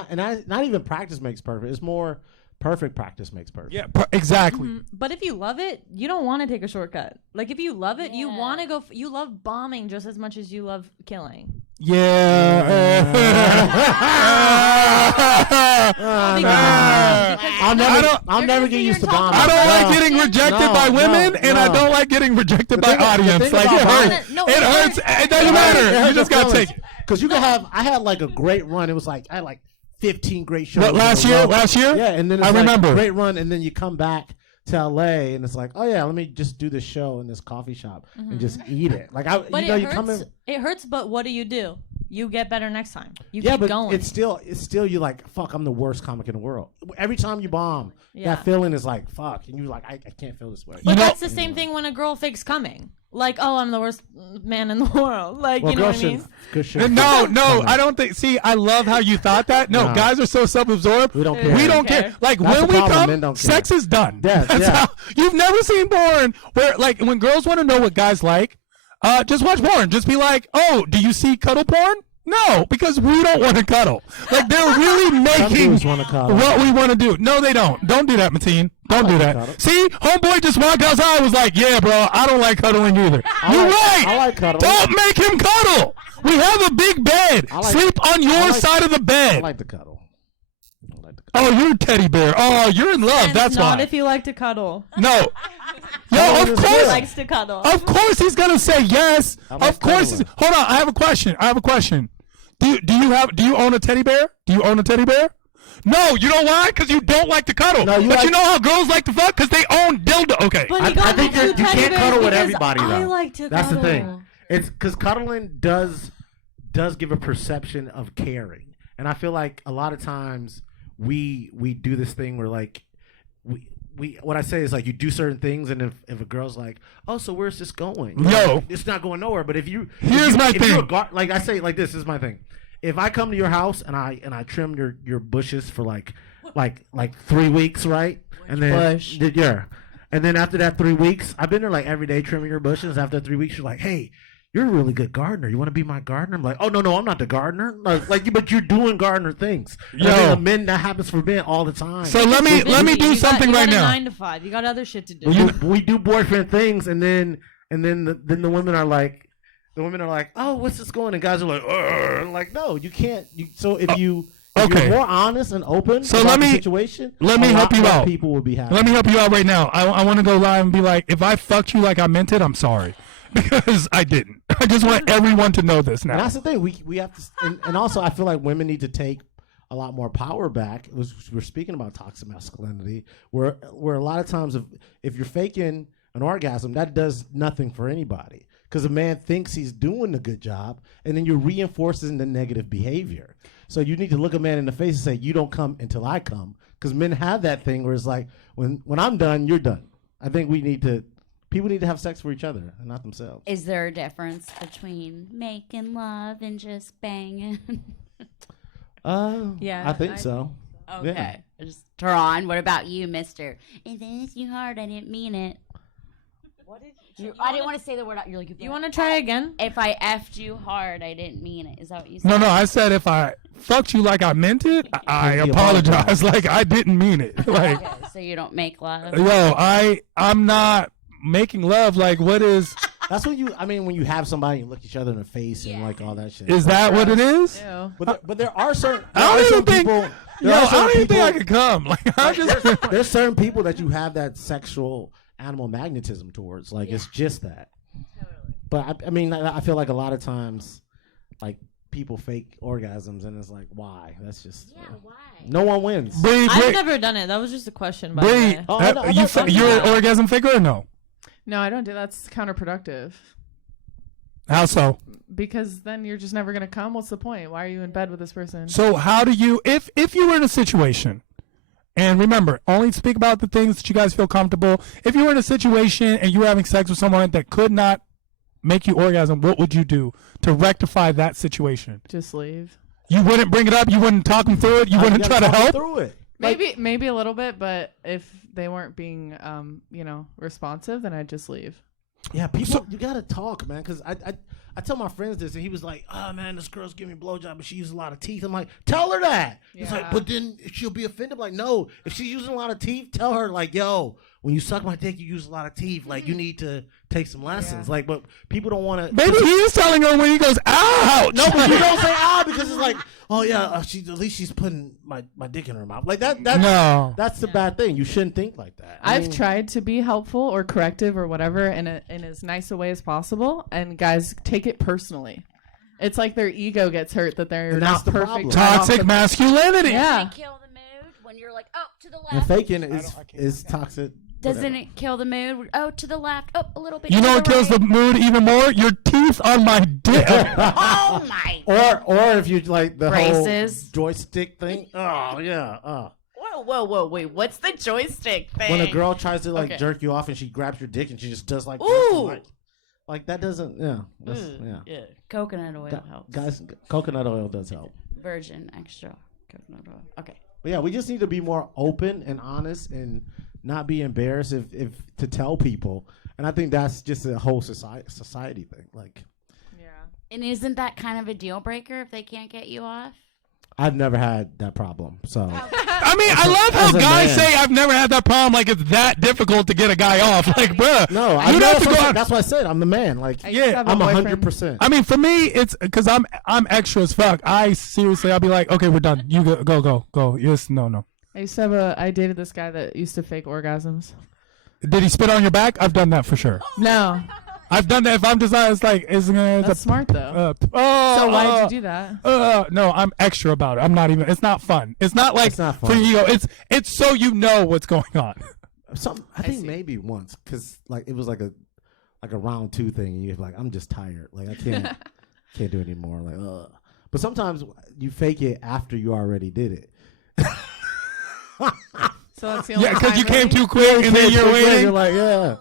not even practice makes perfect. It's more perfect practice makes perfect. Yeah, exactly. But if you love it, you don't want to take a shortcut. Like if you love it, you want to go. You love bombing just as much as you love killing. Yeah. I'll never get used to bombing. I don't like getting rejected by women, and I don't like getting rejected by audience. Like it hurts. It hurts. It doesn't matter. You just gotta take it. Because you can have. I had like a great run. It was like I had like 15 great shows. What, last in a year? row. Last year? Yeah, and then it's I like remember. a great run, and then you come back to LA, and it's like, oh yeah, let me just do this show in this coffee shop and just eat it. Like But you it come in. It hurts. But what do? You get better next time. You Yeah, keep but going. it's still you like fuck. I'm the worst comic in the world. Every time you bomb, Yeah. that feeling is like fuck, and you're like I can't feel this way. But that's the same thing when a girl fakes coming. Like, oh, I'm the worst man in the world. Like, Well, you know girls what I mean? No, I don't think. See, I love how you thought that. No, No. guys are so self-absorbed. We don't care. We don't care. Like That's when the we problem, men come, don't care. sex is done. Yeah, That's yeah. how, you've never seen porn where, like, when girls want to know what guys like, just watch porn. Just be like, oh, do you see cuddle porn? No, because we don't want to cuddle. Like they're really making dudes wanna cuddle. what we want to do. No, they don't. Don't do that, Mateen. Don't do that. cuddle. See, homeboy just walked outside and was like, yeah, bro, I don't like cuddling either. You're right. I like cuddling. Don't make him cuddle. We have a big bed. Sleep on your side of the I bed. like to cuddle. Oh, you're a teddy bear. Oh, you're in love. And That's not why. if you like to cuddle. No. Yo, of He course. likes to cuddle. Of course he's gonna say yes. I like Of course. cuddling. Hold on. I have a question. Do you own a teddy bear? Do you own a teddy bear? No, you know why? Because you don't like to cuddle. No, you but like- you know how girls like to fuck? Because they own dildo. Okay. But I he got think me two you teddy can't bears cuddle with because everybody though. I like to That's cuddle. the thing. It's because cuddling does give a perception of caring, And I feel like a lot of times we do this thing where like we what I say is like you do certain things, and if a girl's like, oh, so where's this going? Yo. It's not going nowhere. But Here's my thing. Like I say, like this is my thing. If I come to your house and I trim your bushes for like 3 weeks, right? And then bush? and then after that 3 weeks, I've been there like every day trimming your bushes. After 3 weeks, you're like, hey, you're a really good gardener. You want to be my gardener? I'm like, oh no, I'm not the gardener. But you're doing gardener things. Yo. And then men, that happens for men all the time. So let me do something right now. 9 to 5. You got other shit to do. we do boyfriend things, and then the women are like, oh, what's this going? And guys are like, and like, no, you can't. So if you're more honest and open about the situation, let me help you out. People will be happy. Let me help you out right now. I want to go live and be like, if I fucked you like I meant it, I'm sorry. Because I didn't. I just want everyone to know this now. And that's the thing. We have to, and also I feel like women need to take a lot more power back. We're speaking about toxic masculinity, where a lot of times if you're faking an orgasm, that does nothing for anybody. Because a man thinks he's doing a good job, and then you're reinforcing the negative behavior. So you need to look a man in the face and say, you don't come until I come. Because men have that thing where it's like, when I'm done, you're done. I think people need to have sex for each other and not themselves. Is there a difference between making love and just banging? Yeah, I think so. Okay. Just Tehran, what about you, mister? If I asked you hard, I didn't mean it. What did you I didn't want to say the word out. You're like, You want to try again? if I effed you hard, I didn't mean it. Is that what you said? No, I said if I fucked you like I meant it, I You apologize. Like I didn't mean it. Like, Okay, so you don't make love? yo, I'm not making love. Like, what is That's when when you have somebody, you look each other in the face and like all that shit. that? What it is? Ew. But there are certain. I don't even think. people. Yo, I don't even think I could come. Like, I just. There's certain people that you have that sexual animal magnetism towards. Like it's just that. But I feel like a lot of times, like people fake orgasms, and it's like, why? That's just Why? no one wins. Bree, I've never done it. That was just a question. By the Bree, way. Oh, I know, you're an orgasm faker or no? No, I don't do that's counterproductive. How so? Because then you're just never gonna come. What's the point? Why are you in bed with this person? So how do you, if you were in a situation, and remember, only speak about the things that you guys feel comfortable. If you were in a situation and you were having sex with someone that could not make you orgasm, what would you do to rectify that situation? Just leave. You wouldn't bring it up. You wouldn't talk them through it. You wouldn't try to help. through it. Maybe a little bit, but if they weren't being responsive, then I'd just leave. Yeah, people, you gotta talk, man. Because I tell my friends this, and he was like, "Oh man, this girl's giving me a blowjob, but she uses a lot of teeth." I'm like, "Tell her that." He's like, "But then she'll be offended." I'm like, no, if she's using a lot of teeth, tell her like, "Yo, when you suck my dick, you use a lot of teeth. Like, you need to take some lessons." Like, but people don't want to. Maybe he's telling her when he goes, ouch. No, but you don't say "ah" because it's like, oh yeah, at least she's putting my dick in her mouth. Like that. No. That's the bad thing. You shouldn't think like that. I've tried to be helpful or corrective or whatever in as nice a way as possible, and guys take it personally. It's like their ego gets hurt that they're And that's not the perfect. problem. Toxic masculinity. Yeah. Doesn't it kill the mood when you're like, oh, to the left? And faking is toxic. Doesn't it kill the mood? Oh, to the left. Oh, a little bit. You to know what kills the right. mood even more? Your teeth on my dick. Oh my! Or if you like the Braces. whole joystick thing. Oh yeah. Whoa, wait, what's the joystick thing? When a girl tries to Okay. jerk you off and she grabs your dick and she just does like Ooh. like that doesn't Yeah. Coconut oil helps. Guys, coconut oil does help. Virgin extra coconut oil. Okay. But yeah, we just need to be more open and honest and not be embarrassed if to tell people. And I think that's just a whole society thing. Like, Yeah. And isn't that kind of a deal breaker if they can't get you off? I've never had that problem. So I mean, I love how As a guys man. say I've never had that problem. Like it's that difficult to get a guy off. Like, bruh, no, you'd have to go out. that's why I said I'm the man. Like, I used to have a I'm boyfriend. 100%. I mean, for me, it's because I'm extra as fuck. I'll be like, okay, we're done. You go. Yes, no. I dated this guy that used to fake orgasms. Did he spit on your back? I've done that for sure. No, I've done that. If I'm just it's like, that's smart though. So why did you do that? No, I'm extra about it. I'm not even. It's not fun. It's not like It's not for fun. you. It's so you know what's going on. I think see. maybe once because like it was like a round two thing, and you're like, I'm just tired. Like I can't do it anymore. Like, ugh. But sometimes you fake it after you already did it. So that's the only Yeah, because time you came really? too quick and then you're waiting. You're like, yeah.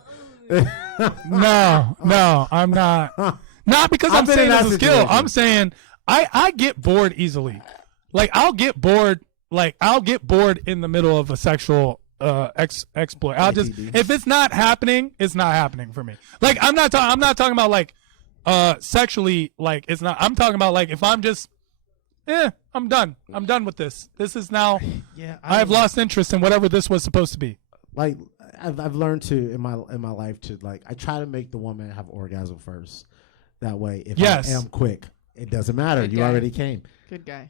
No, I'm not. Not because I'm I've been saying in it's that a skill. situation. I'm saying I get bored easily. Like I'll get bored. Like I'll get bored in the middle of a sexual exploit. I'll just ITD. if it's not happening, it's not happening for me. Like I'm not talking about like sexually. Like it's not. I'm talking about like if I'm just I'm done. I'm done with this. This is now. Yeah, I've lost interest in whatever this was supposed to be. Like I've learned to in my life to like I try to make the woman have orgasm first. That way, if Yes. I am quick, it doesn't matter. Good You guy. already came. Good guy.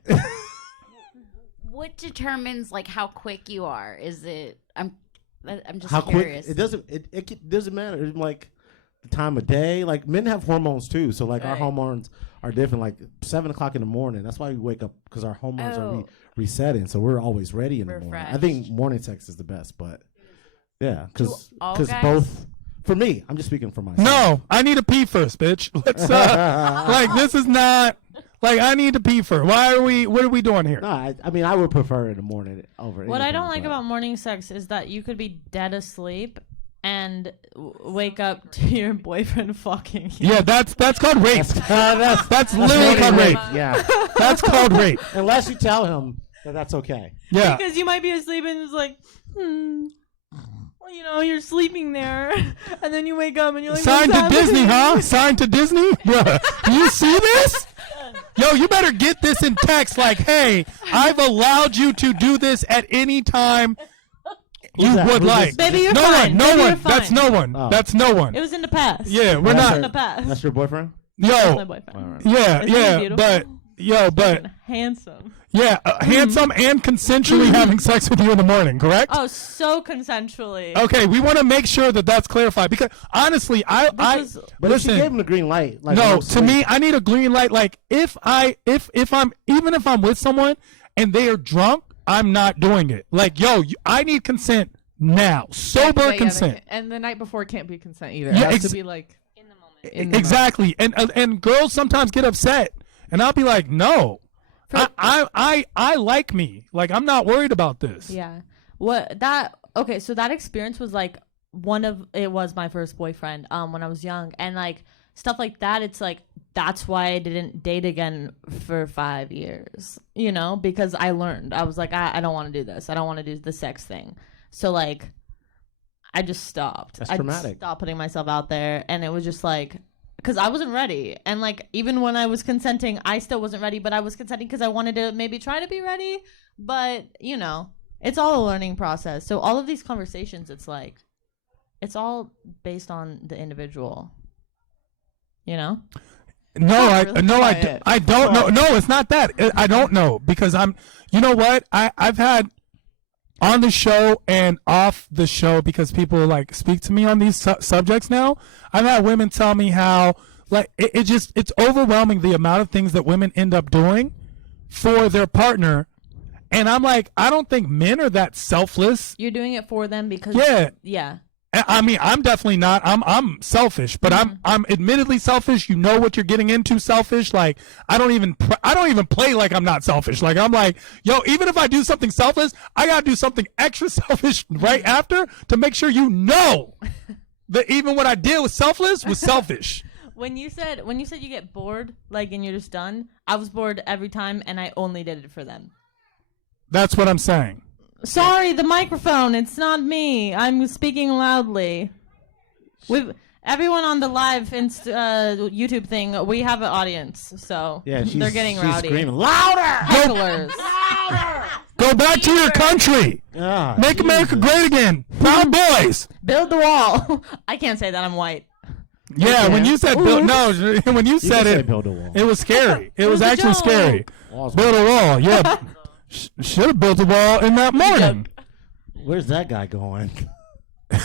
What determines like how quick you are? Is it? I'm just How curious. quick? It doesn't matter. It's like the time of day. Like men have hormones too, so like our Right. hormones are different. Like 7:00 in the morning. That's why we wake up because our hormones are Oh. resetting. So we're always ready in the morning. I think Refreshed. morning sex is the best, but yeah, because all guys- both. For me, I'm just speaking for myself. No, I need to pee first, bitch. Let's like this is not like I need to pee first. What are we doing here? No, I mean I would prefer in the morning over. What I anything, don't like but- about morning sex is that you could be dead asleep and wake up to your boyfriend fucking you. Yeah, that's called rape. That's literally morning called rape. Yeah, That's called rape. unless you tell him that that's okay. Yeah. Because you might be asleep and it's like, well, you know, you're sleeping there, and then you wake up and you're like, Signed to "What's Disney, happening?" huh? Signed to Disney? Bruh, do you see this? Yo, you better get this in text like, hey, I've allowed you to do this at any time you Who's that? would Who's like. this? Baby, you're no fine. one, no Baby, one. you're That's fine. no one. Oh. That's no one. It was in the past. Yeah, we're That's not. in the past. That's your boyfriend? That's my Yo, boyfriend. yeah, Isn't he yeah, beautiful? but Handsome. yeah, handsome and consensually having sex with you in the morning, correct? Oh, so consensually. Okay, we want to make sure that that's clarified because honestly, I Because- But listen. if she gave him the green light, like No, no to sleep. me, I need a green light. Like if I'm even if I'm with someone and they are drunk, I'm not doing it. Like I need consent now, sober But yeah, consent. and the night before can't be consent either. Yeah, It has to be like In the moment. in the Exactly, and girls sometimes get upset, and I'll be like, no, I like me. Like I'm not worried about this. Yeah. Okay, so that experience was like it was my first boyfriend when I was young, and like stuff like that, it's like that's why I didn't date again for 5 years, you know, because I learned. I was like, I don't want to do this. I don't want to do the sex thing. So like I just stopped. That's I traumatic. stopped putting myself out there, and it was just like because I wasn't ready. And like even when I was consenting, I still wasn't ready, but I was consenting because I wanted to maybe try to be ready. But you know, it's all a learning process. So all of these conversations, it's like it's all based on the individual. You know? No, really no, quiet. I don't know. No, it's not that. I don't know because you know what? I've had on the show and off the show because people like speak to me on these subjects now. I've had women tell me how like it's overwhelming the amount of things that women end up doing for their partner. And I'm like, I don't think men are that selfless. You're doing it for them because Yeah. I mean, I'm definitely not. I'm selfish, but I'm admittedly selfish. You know what you're getting into. Selfish. Like I don't even play like I'm not selfish. Like I'm like, yo, even if I do something selfless, I gotta do something extra selfish right after to make sure you know that even what I did was selfless was selfish. When you said you get bored, like and you're just done, I was bored every time, and I only did it for them. That's what I'm saying. Sorry, the microphone. It's not me. I'm speaking loudly. Everyone on the live YouTube thing, we have an audience, so Yeah, they're getting she's rowdy. screaming louder. Hecklers. Go back to your country. Ah, Make America great again. Proud boys. Build the wall. I can't say that. I'm white. Yeah, when you said build, no, when you You said can say it, build a wall. it was scary. It was was a actually joke. scary. Walls- Build a wall. Yeah. Should have built a wall in that morning. Where's that guy going? Yo,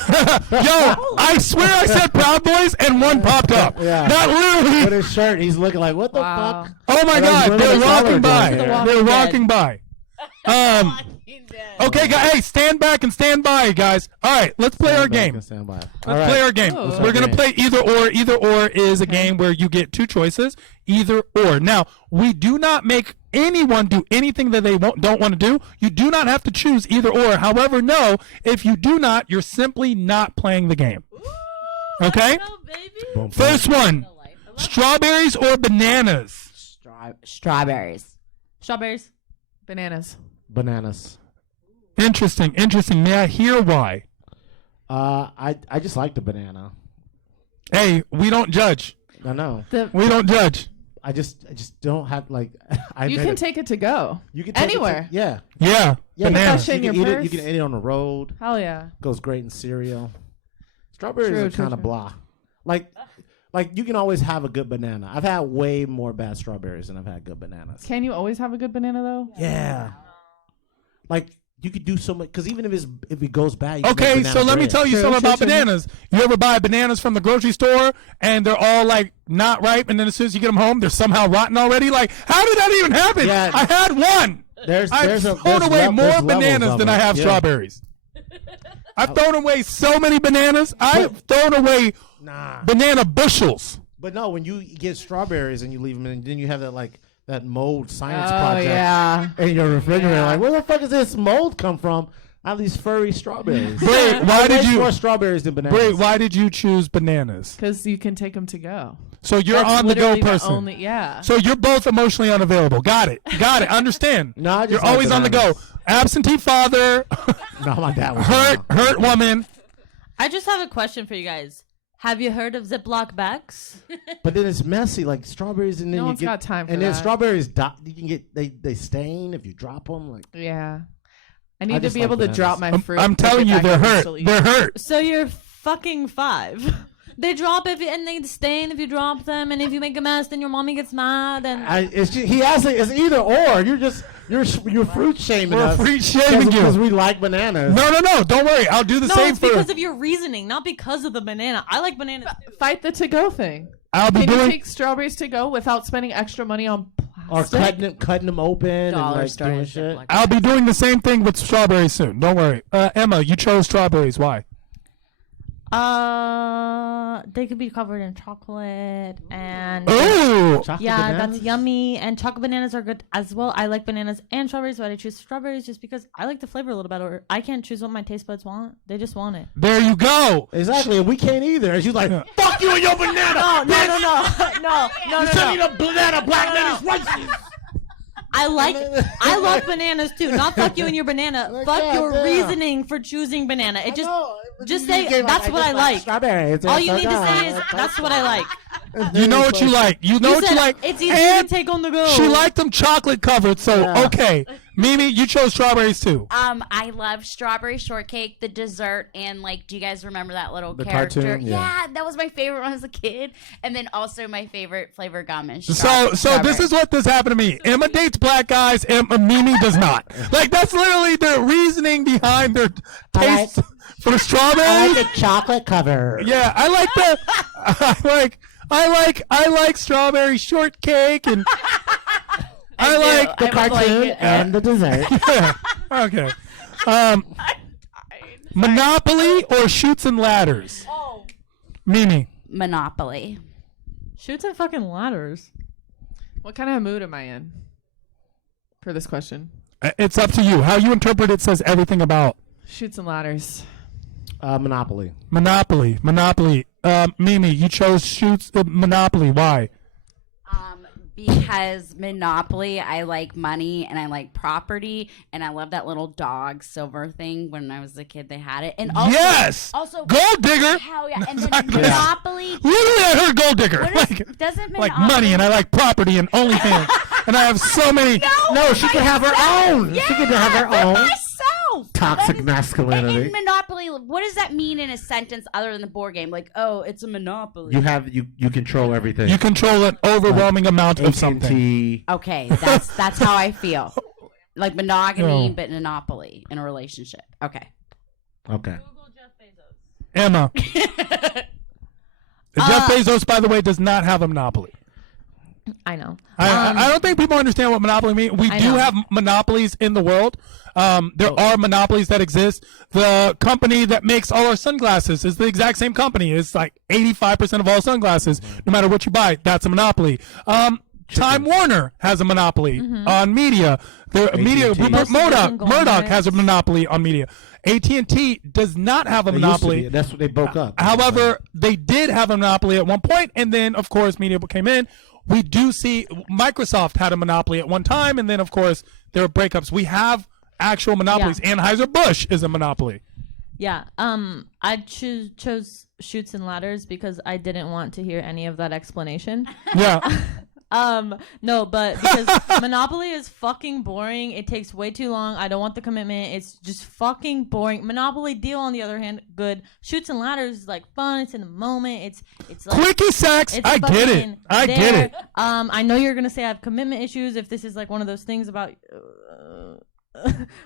I swear I said Proud Boys and one popped up. Yeah. Not With literally. his shirt, he's looking like, what the Wow. fuck? Oh my And God, those they're women of walking color by. doing The it. Walking They're Dead. walking by. Okay, guys. Hey, stand back and stand by, guys. All right, let's play our game. Let's play our game. Oh. We're gonna play either or. Either or is a game where you get two choices. Either or. Now, we do not make anyone do anything that they don't want to do. You do not have to choose either or. However, no, if you do not, you're simply not playing the game. Okay. First one: strawberries or bananas? Strawberries. Strawberries. Bananas. Interesting. May I hear why? I just like the banana. Hey, we don't judge. I know. We don't judge. I just don't have like. You can take it to go. You can take anywhere. Yeah. Yeah. Banana. Crush it in You your can eat it. purse. You can eat it on the road. Hell yeah. Goes great in cereal. Strawberries True, are true, kind of true. blah. Like you can always have a good banana. I've had way more bad strawberries than I've had good bananas. Can you always have a good banana though? Yeah. Like you could do so much because even if it goes bad. You can Okay, make so banana let me bread. tell you something about bananas. You ever buy bananas from the grocery store and they're all like not ripe, and then as soon as you get them home, they're somehow rotten already? Like, how did that even happen? Yeah. I had one. I've thrown away more bananas than I have strawberries. I've thrown away so many bananas. I've thrown away banana bushels. But no, when you get strawberries and you leave them, and then you have that mold science Oh project yeah. in your refrigerator. Like, where the fuck does this mold come from? I have these furry strawberries. Bray, why did you? more strawberries than bananas? Bray, why did you choose bananas? Because you can take them to go. So you're That's on the go literally person. Yeah. So you're both emotionally unavailable. Got it. Understand. No, I just you're like always on the go. bananas. Absentee father, No, my dad was hurt woman. I just have a question for you guys. Have you heard of Ziploc bags? But then it's messy, like strawberries, and then No you one's get got time for and then that. strawberries. You can get they stain if you drop them. Like Yeah. I need to just be like able to bananas. drop my fruit. I'm and take telling it you, back they're and hurt. still eat They're it. hurt. So you're fucking 5. They drop and they stain if you drop them, and if you make a mess, then your mommy gets mad. And he has it's either or. You're fruit shaming We're us. fruit shaming you. Because we like bananas. No. Don't worry. I'll do the no, same it's for. because of your reasoning, not because of the banana. I like bananas. Fight the to-go thing. I'll be Can you doing. take strawberries to go without spending extra money on Or plastic? cutting them open and Dollar like store doing and shit. Ziploc. I'll be doing the same thing with strawberries soon. Don't worry. Emma, you chose strawberries. Why? They could be covered in chocolate and Ooh. Chocolate yeah, bananas? that's yummy. And chocolate bananas are good as well. I like bananas and strawberries, but I choose strawberries just because I like the flavor a little better. I can't choose what my taste buds want; they just want it. There you go. Exactly. We can't either. And she's like, "Fuck you and your banana." No. You sent me the banana. Black man is racist. I love bananas too. Not fuck you and your banana. Like, fuck yeah, your yeah. reasoning for choosing banana. It just You say gave, that's what I just like. Strawberries. All you need to say is that's what I like. You know what you like. You know You what said you like. it's easy And to take on the go. she liked them chocolate covered. So Yeah. okay, Mimi, you chose strawberries too. I love strawberry shortcake, the dessert, and do you guys remember that little The character? cartoon? Yeah. That was my favorite when I was a kid. And then also my favorite flavor gum is So this is what this happened to me. Emma dates black guys, and Mimi does not. Like that's literally the reasoning behind their taste for strawberries. the chocolate cover. Yeah, I like I like strawberry shortcake and I like The cartoon and the dessert. yeah. Okay. Monopoly or Shoots and Ladders? Mimi. Monopoly. Shoots and fucking ladders. What kind of mood am I in for this question? It's up to you. How you interpret it says everything about Shoots and ladders. Monopoly. Monopoly. Mimi, you chose Shoots Monopoly. Why? Because Monopoly, I like money and I like property, and I love that little dog silver thing. When I was a kid, they had it. And also, Yes! also Gold digger! hell yeah! And then Exactly. Monopoly. Literally, I heard gold digger. What is, doesn't Like Monopoly money, and I like property and OnlyFans, and I have so many. No, she can have her own. She can have her own. myself. Toxic And masculinity. Monopoly, what does that mean in a sentence other than the board game? Like, oh, it's a monopoly. You control everything. You control an overwhelming amount of something. AT&T. Okay, that's how I feel. Like monogamy, No. but monopoly in a relationship. Okay. Okay. Emma. Jeff Bezos, by the way, does not have a monopoly. I know. I don't think people understand what monopoly means. We I do know. have monopolies in the world. There are monopolies that exist. The company that makes all our sunglasses is the exact same company. It's like 85% of all sunglasses, no matter what you buy. That's a monopoly. Time Warner has a monopoly on media. The media AT&T. Rupert Murdoch Conglomerates. has a monopoly on media. AT&T does not have a They used to monopoly. be. That's what they broke up. However, they did have a monopoly at one point, and then, of course, media came in. We do see Microsoft had a monopoly at one time, and then, of course, there were breakups. We have actual monopolies. Anheuser-Busch is a monopoly. Yeah. I chose Shoots and Ladders because I didn't want to hear any of that explanation. Yeah. No, but because Monopoly is fucking boring. It takes way too long. I don't want the commitment. It's just fucking boring. Monopoly Deal, on the other hand, good. Shoots and Ladders is like fun. It's in the moment. It's like Quickie sex. it's I get it. fucking I there. get it. I know you're gonna say I have commitment issues if this is like one of those things about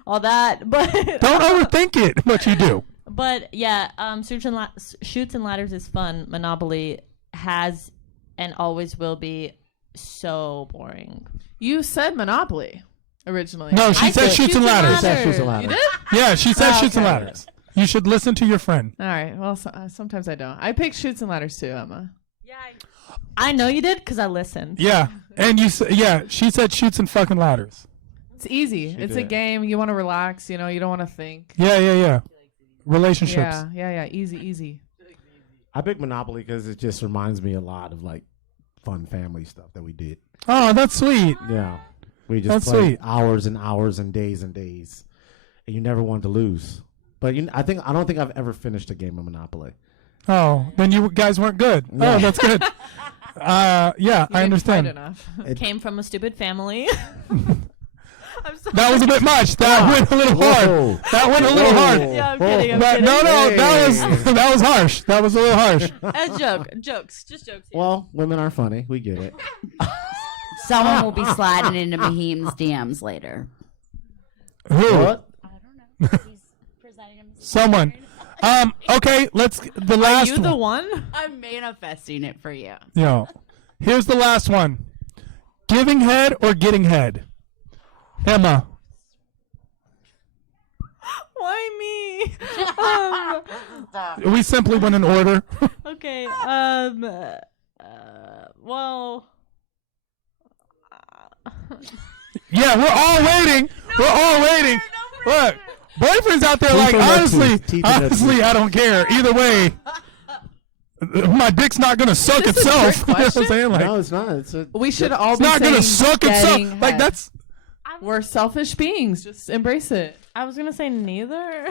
all that, but Don't overthink it, but you do. But yeah, Shoots and Ladders is fun. Monopoly has and always will be so boring. You said Monopoly originally. No, she I said said Shoots and Ladders. Said Shoots and You Ladders. did? Yeah, she said Oh, Shoots and okay. Ladders. You should listen to your friend. All right. Well, sometimes I don't. I pick Shoots and Ladders too, Emma. Yeah, I know you did because I listened. Yeah, and she said Shoots and fucking Ladders. It's easy. It's a did. game. You want to relax. You don't want to think. Yeah. Relationships. Yeah. Easy. I pick Monopoly because it just reminds me a lot of like fun family stuff that we did. Oh, that's sweet. Yeah, we just That's played sweet. hours and hours and days, and you never wanted to lose. But I don't think I've ever finished a game of Monopoly. Oh, then you guys weren't good. No. Oh, that's good. Yeah, You I didn't fight understand. enough. Came from a stupid family. I'm sorry. That was a bit much. That went a little Whoa. hard. That went a little hard. Yeah, I'm kidding. I'm But kidding. no, that Hey. was harsh. That was a little harsh. A joke. Jokes. Just jokes. Here. Well, women are funny. We get it. Someone will be sliding into Mahim's DMs later. Who? What? I don't know. He's presenting him. Someone. Okay, the Are last you the one? I'm manifesting it for you. Yo. Here's the last one. Giving head or getting head? Emma. Why me? We simply went in order. Okay. Well. Yeah, we're all waiting. Look, boyfriends out there Teeth like, in their honestly, teeth. Teeth in their teeth. I don't care. Either way, my dick's not gonna suck This is a itself. trick You know what I'm question. saying? Like, No, it's not. We should all it's be not gonna saying suck itself. getting Like head. that's. We're selfish beings. Just embrace it. I was gonna say neither.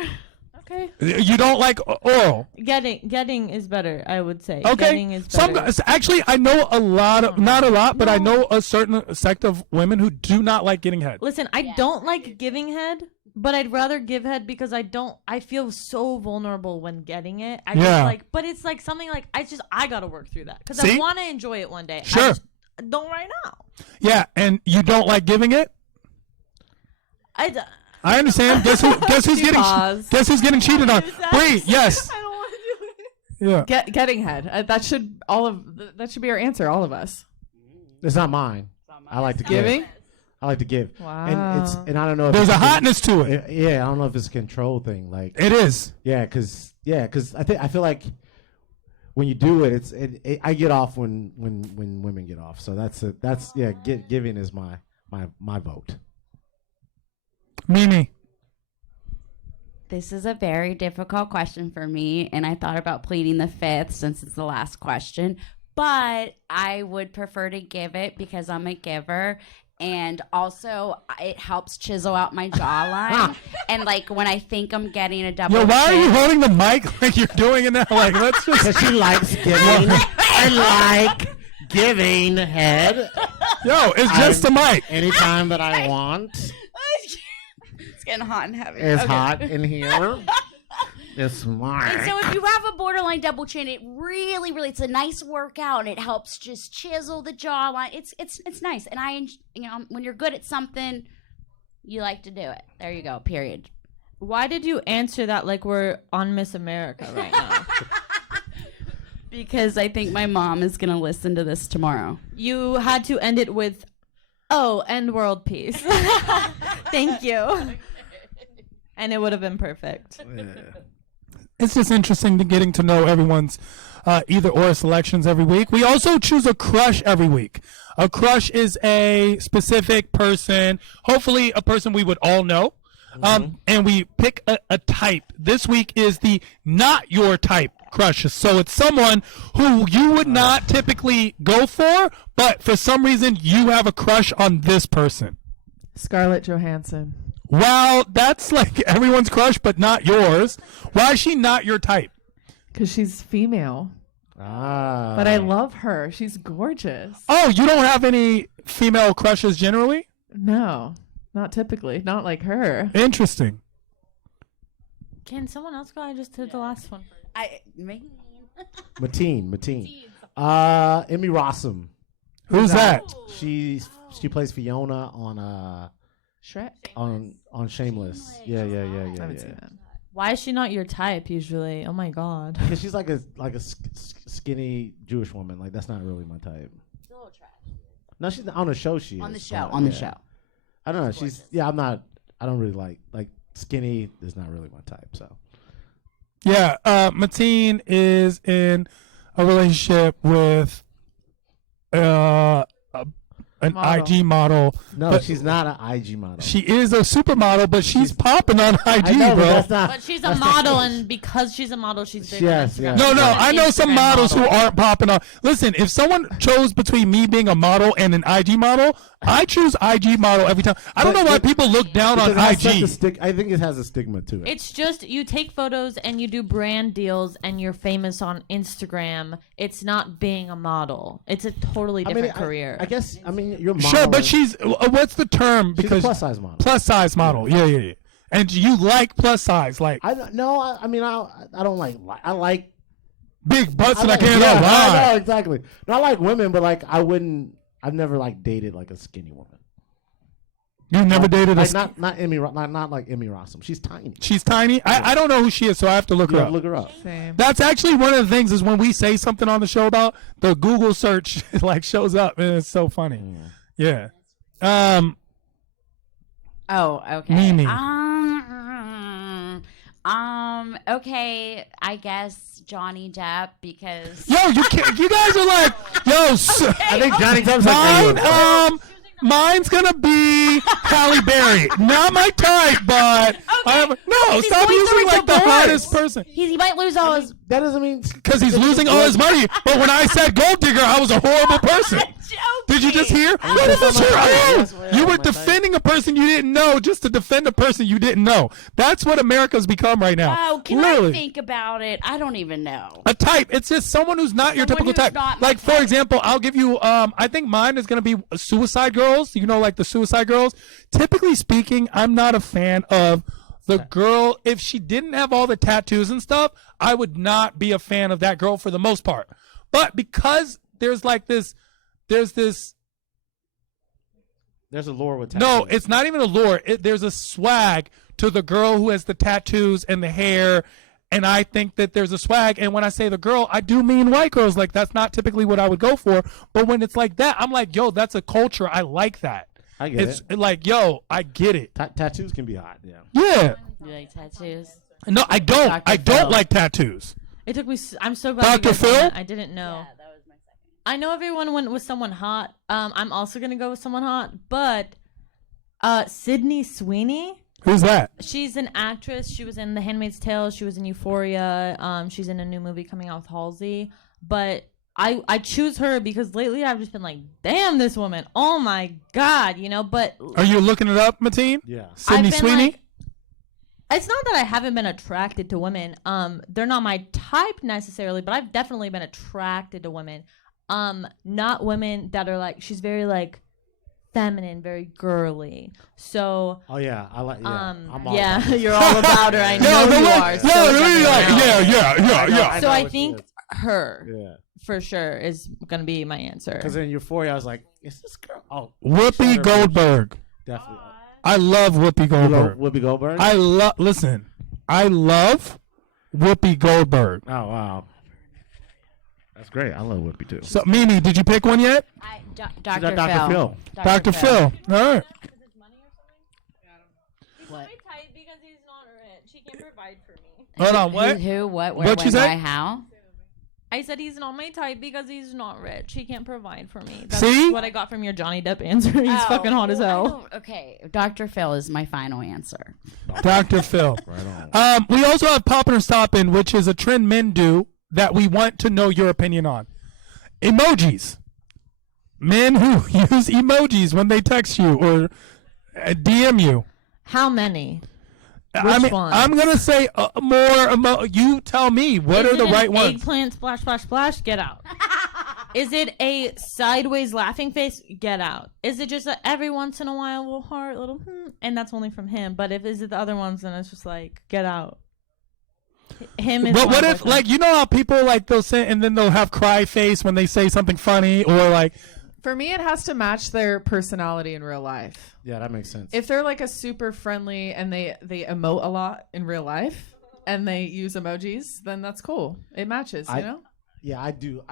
Okay. You don't like oral. Getting is better. I would say. Okay. Getting is better. Actually, I know a lot of, not a lot, but I know a certain sect of women who do not like getting head. Listen, I don't like giving head, but I'd rather give head because I feel so vulnerable when getting it. I Yeah. just like, but it's like something like I gotta work through that because I See? want to enjoy it one day. Sure. I just don't right now. Yeah, and you don't like giving it. I understand. Guess who's getting Pause. guess who's getting cheated on? Is that- Bree, yes. I don't want to do it. Yeah. Getting head. That should be our answer. All of us. It's not mine. I like to give. Giving. I like to give. Wow. And I don't know if There's a it's hotness to it. Yeah, I don't know if it's a control thing. Like It is. because I feel like when you do it, I get off when women get off. So giving is my vote. Mimi. This is a very difficult question for me, and I thought about pleading the fifth since it's the last question, but I would prefer to give it because I'm a giver. And also, it helps chisel out my jawline. And like when I think I'm getting a double Yo, why are you chin- holding the mic like you're doing it now? Like, let's just. Because she likes giving. I like giving head Yo, it's just the mic. anytime that I want. It's getting hot and heavy. It's Okay. hot in here. It's mine. And so if you have a borderline double chin, it really, really, it's a nice workout, and it helps just chisel the jawline. It's nice, and when you're good at something, you like to do it. There you go. Period. Why did you answer that like we're on Miss America right now? Because I think my mom is gonna listen to this tomorrow. You had to end it with, "Oh, end world peace." Thank you. And it would have been perfect. It's just interesting to getting to know everyone's either or selections every week. We also choose a crush every week. A crush is a specific person, hopefully a person we would all know. And we pick a type. This week is the not your type crushes. So it's someone who you would not typically go for, but for some reason you have a crush on this person. Scarlett Johansson. Wow, that's like everyone's crush, but not yours. Why is she not your type? Because she's female. Ah. But I love her. She's gorgeous. Oh, you don't have any female crushes generally? No, not typically. Not like her. Interesting. Can someone else go? I just did the last one. Mateen. Emmy Rossum. Who's that? She plays Fiona on Shrek. on Shameless. Yeah. I haven't seen that. Why is she not your type usually? Oh my god. Because she's like a skinny Jewish woman. Like that's not really my type. It's a little trash. No, she's on the show. She On the is, show. but, On the yeah. show. I don't know. She's I'm not. I don't really like skinny is not really my type. So Yeah, Mateen is in a relationship with an Model. IG model. no, But she's not an IG model. She is a supermodel, but she's popping on IG, I know, bro. but that's not. But she's a model, and because she's a model, she's big Yes, on yes. Instagram. No, She's I an know some Instagram models who model. aren't popping on. Listen, if someone chose between me being a model and an IG model, I choose IG model every time. I don't But know why it- people look down on because it has IG. such a I think it has a stigma to it. It's just you take photos and you do brand deals and you're famous on Instagram. It's not being a model. It's a totally different career. I guess. I mean, you're modeling. Sure, but she's what's the term? She's a Because plus size model. plus size model. Yeah. And you like plus size, like I don't no. I mean, I don't like. I like. big butts, and I like, can't yeah, lie. I know exactly. No, I like women, but like I wouldn't. I've never like dated like a skinny woman. You never dated a. Like, not Emmy, not like Emmy Rossum. She's tiny. She's tiny. I don't know who she is, so I have to look You her gotta up. look her up. Same. That's actually one of the things is when we say something on the show about the Google search like shows up, and it's so funny. Yeah. Oh, okay. Mimi. Okay, I guess Johnny Depp because Yo, you can't. You guys are like, yo. I think Johnny Depp's like Mine, mine's gonna be Halle Berry. Not my type, but no. He's Stop going using through a like the divorce. hottest person. he might lose all his. that doesn't mean Because he's losing all his money. But when I said gold digger, I was a horrible person. Did you just hear? What is this here? Oh, you were defending a person you didn't know just to defend a person you didn't know. That's what America's become right now. Oh, can Literally. I think about it? I don't even know. A type. It's just someone who's not your Someone typical who's type. not my Like, for type. example, I'll give you, I think mine is going to be Suicide Girls. You know, like the Suicide Girls. Typically speaking, I'm not a fan of the girl. If she didn't have all the tattoos and stuff, I would not be a fan of that girl for the most part. But because there's like this, there's there's a lore with no, tattoos. it's not even a lure. There's a swag to the girl who has the tattoos and the hair. And I think that there's a swag. And when I say the girl, I do mean white girls. Like, that's not typically what I would go for. But when it's like that, I'm like, yo, that's a culture. I like that. I get It's like, yo, I get it. Tattoos can be hot. Yeah. Yeah. You like tattoos? No, I don't. Dr. I don't Phil. like tattoos. It took me. I'm so glad. you Dr. guys said Phil? that. I didn't know. that was my second. I know everyone went with someone hot. I'm also gonna go with someone hot, but Sydney Sweeney. Who's that? She's an actress. She was in The Handmaid's Tale. She was in Euphoria. She's in a new movie coming out with Halsey. But I choose her because lately I've just been like, damn, this woman. Oh my god, you know. But Are you looking it up, Mateen? Yeah. Sydney I've been, Sweeney? like- it's not that I haven't been attracted to women. They're not my type necessarily, but I've definitely been attracted to women. Not women that are like, she's very like feminine, very girly. So Oh yeah, I like. Yeah. I'm all yeah, about it. you're all about her. I know No, you no, are. no, So no, is everyone else. yeah. So know I what she think is. her Yeah. for sure is gonna be my answer. Because in Euphoria, I was like, is this girl? Oh, Whoopi Shut her, Goldberg. definitely. I love Whoopi Goldberg. Whoopi Goldberg. I love. Listen, I love Whoopi Goldberg. Oh wow. That's great. I love Whippy too. So Mimi, did you pick one yet? Dr. Dr. Phil. Dr. Phil. All right. What? Because he's not rich. He can't provide for me. Hold on. What? Who? What? Where? What'd you when? say? Why? How? I said he's not my type because he's not rich. He can't provide for me. That's See? what I got from your Johnny Depp answer. He's fucking hot as hell. Okay, Dr. Phil is my final answer. Dr. Phil. Right on. We also have Poppin' or Stoppin', which is a trend men do that we want to know your opinion on. Emojis. Men who use emojis when they text you or DM you. How many? I mean, ones? I'm gonna say more. You tell me what Is are the it right an ones. Eggplant splash splash splash. Get out. Is it a sideways laughing face? Get out. Is it just a every once in a while little heart, little and that's only from him? But if is it the other ones, then it's just like get out. Him is. But my what if, boyfriend. like, you know how people like they'll say and then they'll have cry face when they say something funny or like. For me, it has to match their personality in real life. Yeah, that makes sense. If they're like a super friendly and they emote a lot in real life and they use emojis, then that's cool. It matches, you know? Yeah, I do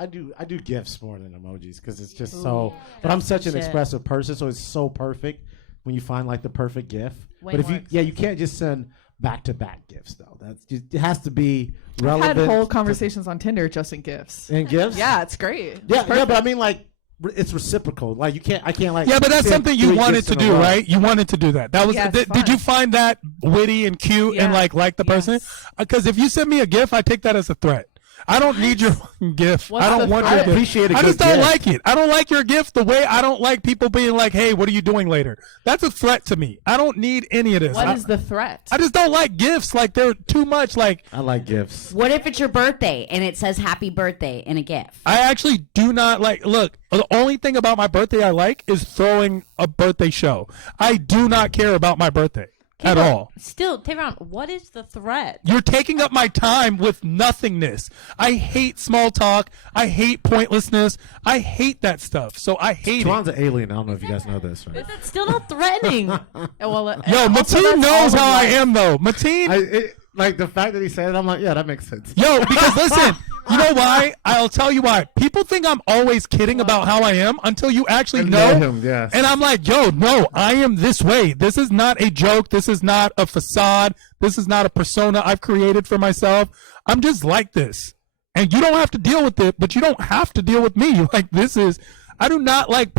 gifts more than emojis because it's just so. But I'm such an shit. expressive person, so it's so perfect when you find like the perfect gift. Way But if more you can't just send back-to-back gifts though. That's just, it has to be I've relevant. had whole conversations on Tinder just in gifts. and gifts. Yeah, it's great. yeah, but I mean like it's reciprocal. Like I can't like. Yeah, but that's send something you 3 wanted gifts to in a do, row. right? You wanted to do that. That was. Yeah, it's did fun. you find that witty and cute and Yeah. like the person? Yes. Because if you send me a gift, I take that as a threat. I don't need your fucking gift. What's I don't the want threat? your I gift. appreciate a I good just don't gift. like it. I don't like your gift the way I don't like people being like, "Hey, what are you doing later?" That's a threat to me. I don't need any of this. What is the threat? I just don't like gifts. Like they're too much. Like I like gifts. What if it's your birthday and it says happy birthday in a gift? I actually do not like. Look, the only thing about my birthday I like is throwing a birthday show. I do not care about my birthday at all. Still, Tehran, what is the threat? You're taking up my time with nothingness. I hate small talk. I hate pointlessness. I hate that stuff. So I hate Juan's it. an alien. I don't know if you guys know this, right? It's still not threatening. Yo, also Mateen that's knows all how I life. am, though. Mateen, Like the fact that he said it, I'm like, yeah, that makes sense. yo, because listen, you know why? I'll tell you why. People think I'm always kidding about how I am until you actually know. him, yes. And I'm like, yo, no, I am this way. This is not a joke. This is not a facade. This is not a persona I've created for myself. I'm just like this. And you don't have to deal with it, but you don't have to deal with me. Like, this is, I do not like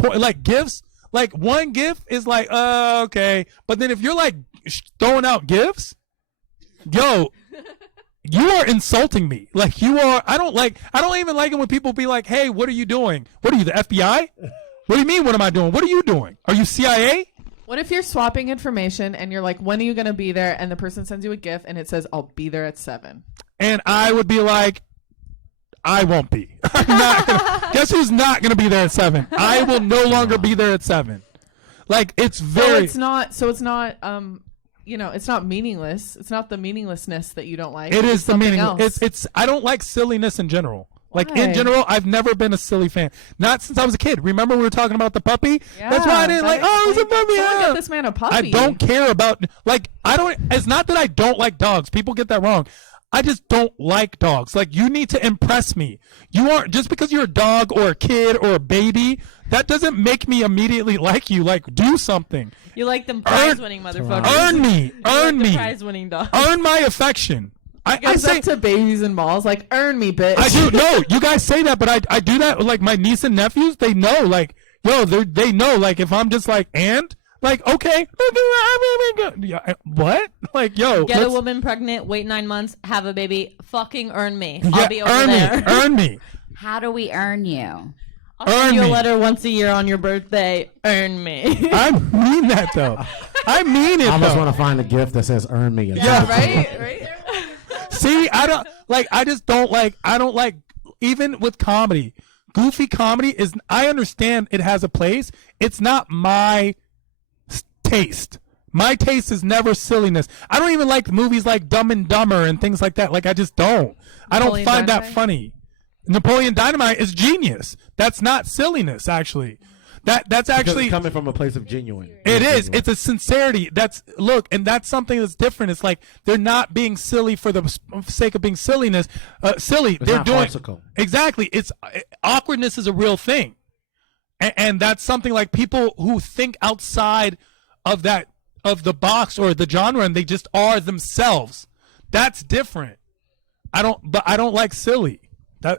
gifts. Like, one gift is like, okay. But then if you're like throwing out gifts, yo, you are insulting me. Like, you are, I don't even like it when people be like, hey, what are you doing? What are you, the FBI? What do you mean, what am I doing? What are you doing? Are you CIA? What if you're swapping information and you're like, when are you going to be there? And the person sends you a gift and it says, I'll be there at 7. And I would be like, I won't be. I'm not gonna, guess who's not going to be there at 7? I will no longer be there at 7. Like, it's very. It's not, it's not meaningless. It's not the meaninglessness that you don't like. It It's is the something meaning. else. It's. I don't like silliness in general. Like, Why? in general, I've never been a silly fan. Not since I was a kid. Remember we were talking about the puppy? That's why I didn't like, oh, it's a puppy. Someone yeah. get this man a puppy. I don't care about, like, I don't, it's not that I don't like dogs. People get that wrong. I just don't like dogs. Like, you need to impress me. You aren't, just because you're a dog or a kid or a baby, that doesn't make me immediately like you. Like, do something. You like them prize-winning motherfuckers. Earn me. Earn me. Prize-winning dog. Earn my affection. I Goes say, up to babies and malls like, earn me, bitch. I do. No, you guys say that, but I do that with, like, my niece and nephews. They know, like, yo, they know, like, if I'm just like, and, like, okay. Yeah, what? Like, yo. Get a let's- woman pregnant, wait 9 months, have a baby, fucking earn me. Yeah, I'll be over earn there. me. Earn me. How do we earn you? I'll send Earn you a me. letter once a year on your birthday. Earn me. I mean that, though. I mean it, I almost though. want to find a gift that says "Earn Me." Yeah, right? See, I don't like. I just don't like. I don't like. Even with comedy, goofy comedy is. I understand it has a place. It's not my taste. My taste is never silliness. I don't even like movies like Dumb and Dumber and things like that. Like, I just don't. I don't Napoleon find that Dynamite? funny. Napoleon Dynamite is genius. That's not silliness, actually. That's Because actually it's coming from a place of genuine. it is. It's a sincerity. And that's something that's different. It's like they're not being silly for the sake of being silly. They're not doing farcical. exactly. It's awkwardness is a real thing, and that's something like people who think outside of the box or the genre, and they just are themselves. That's different. I don't like silly.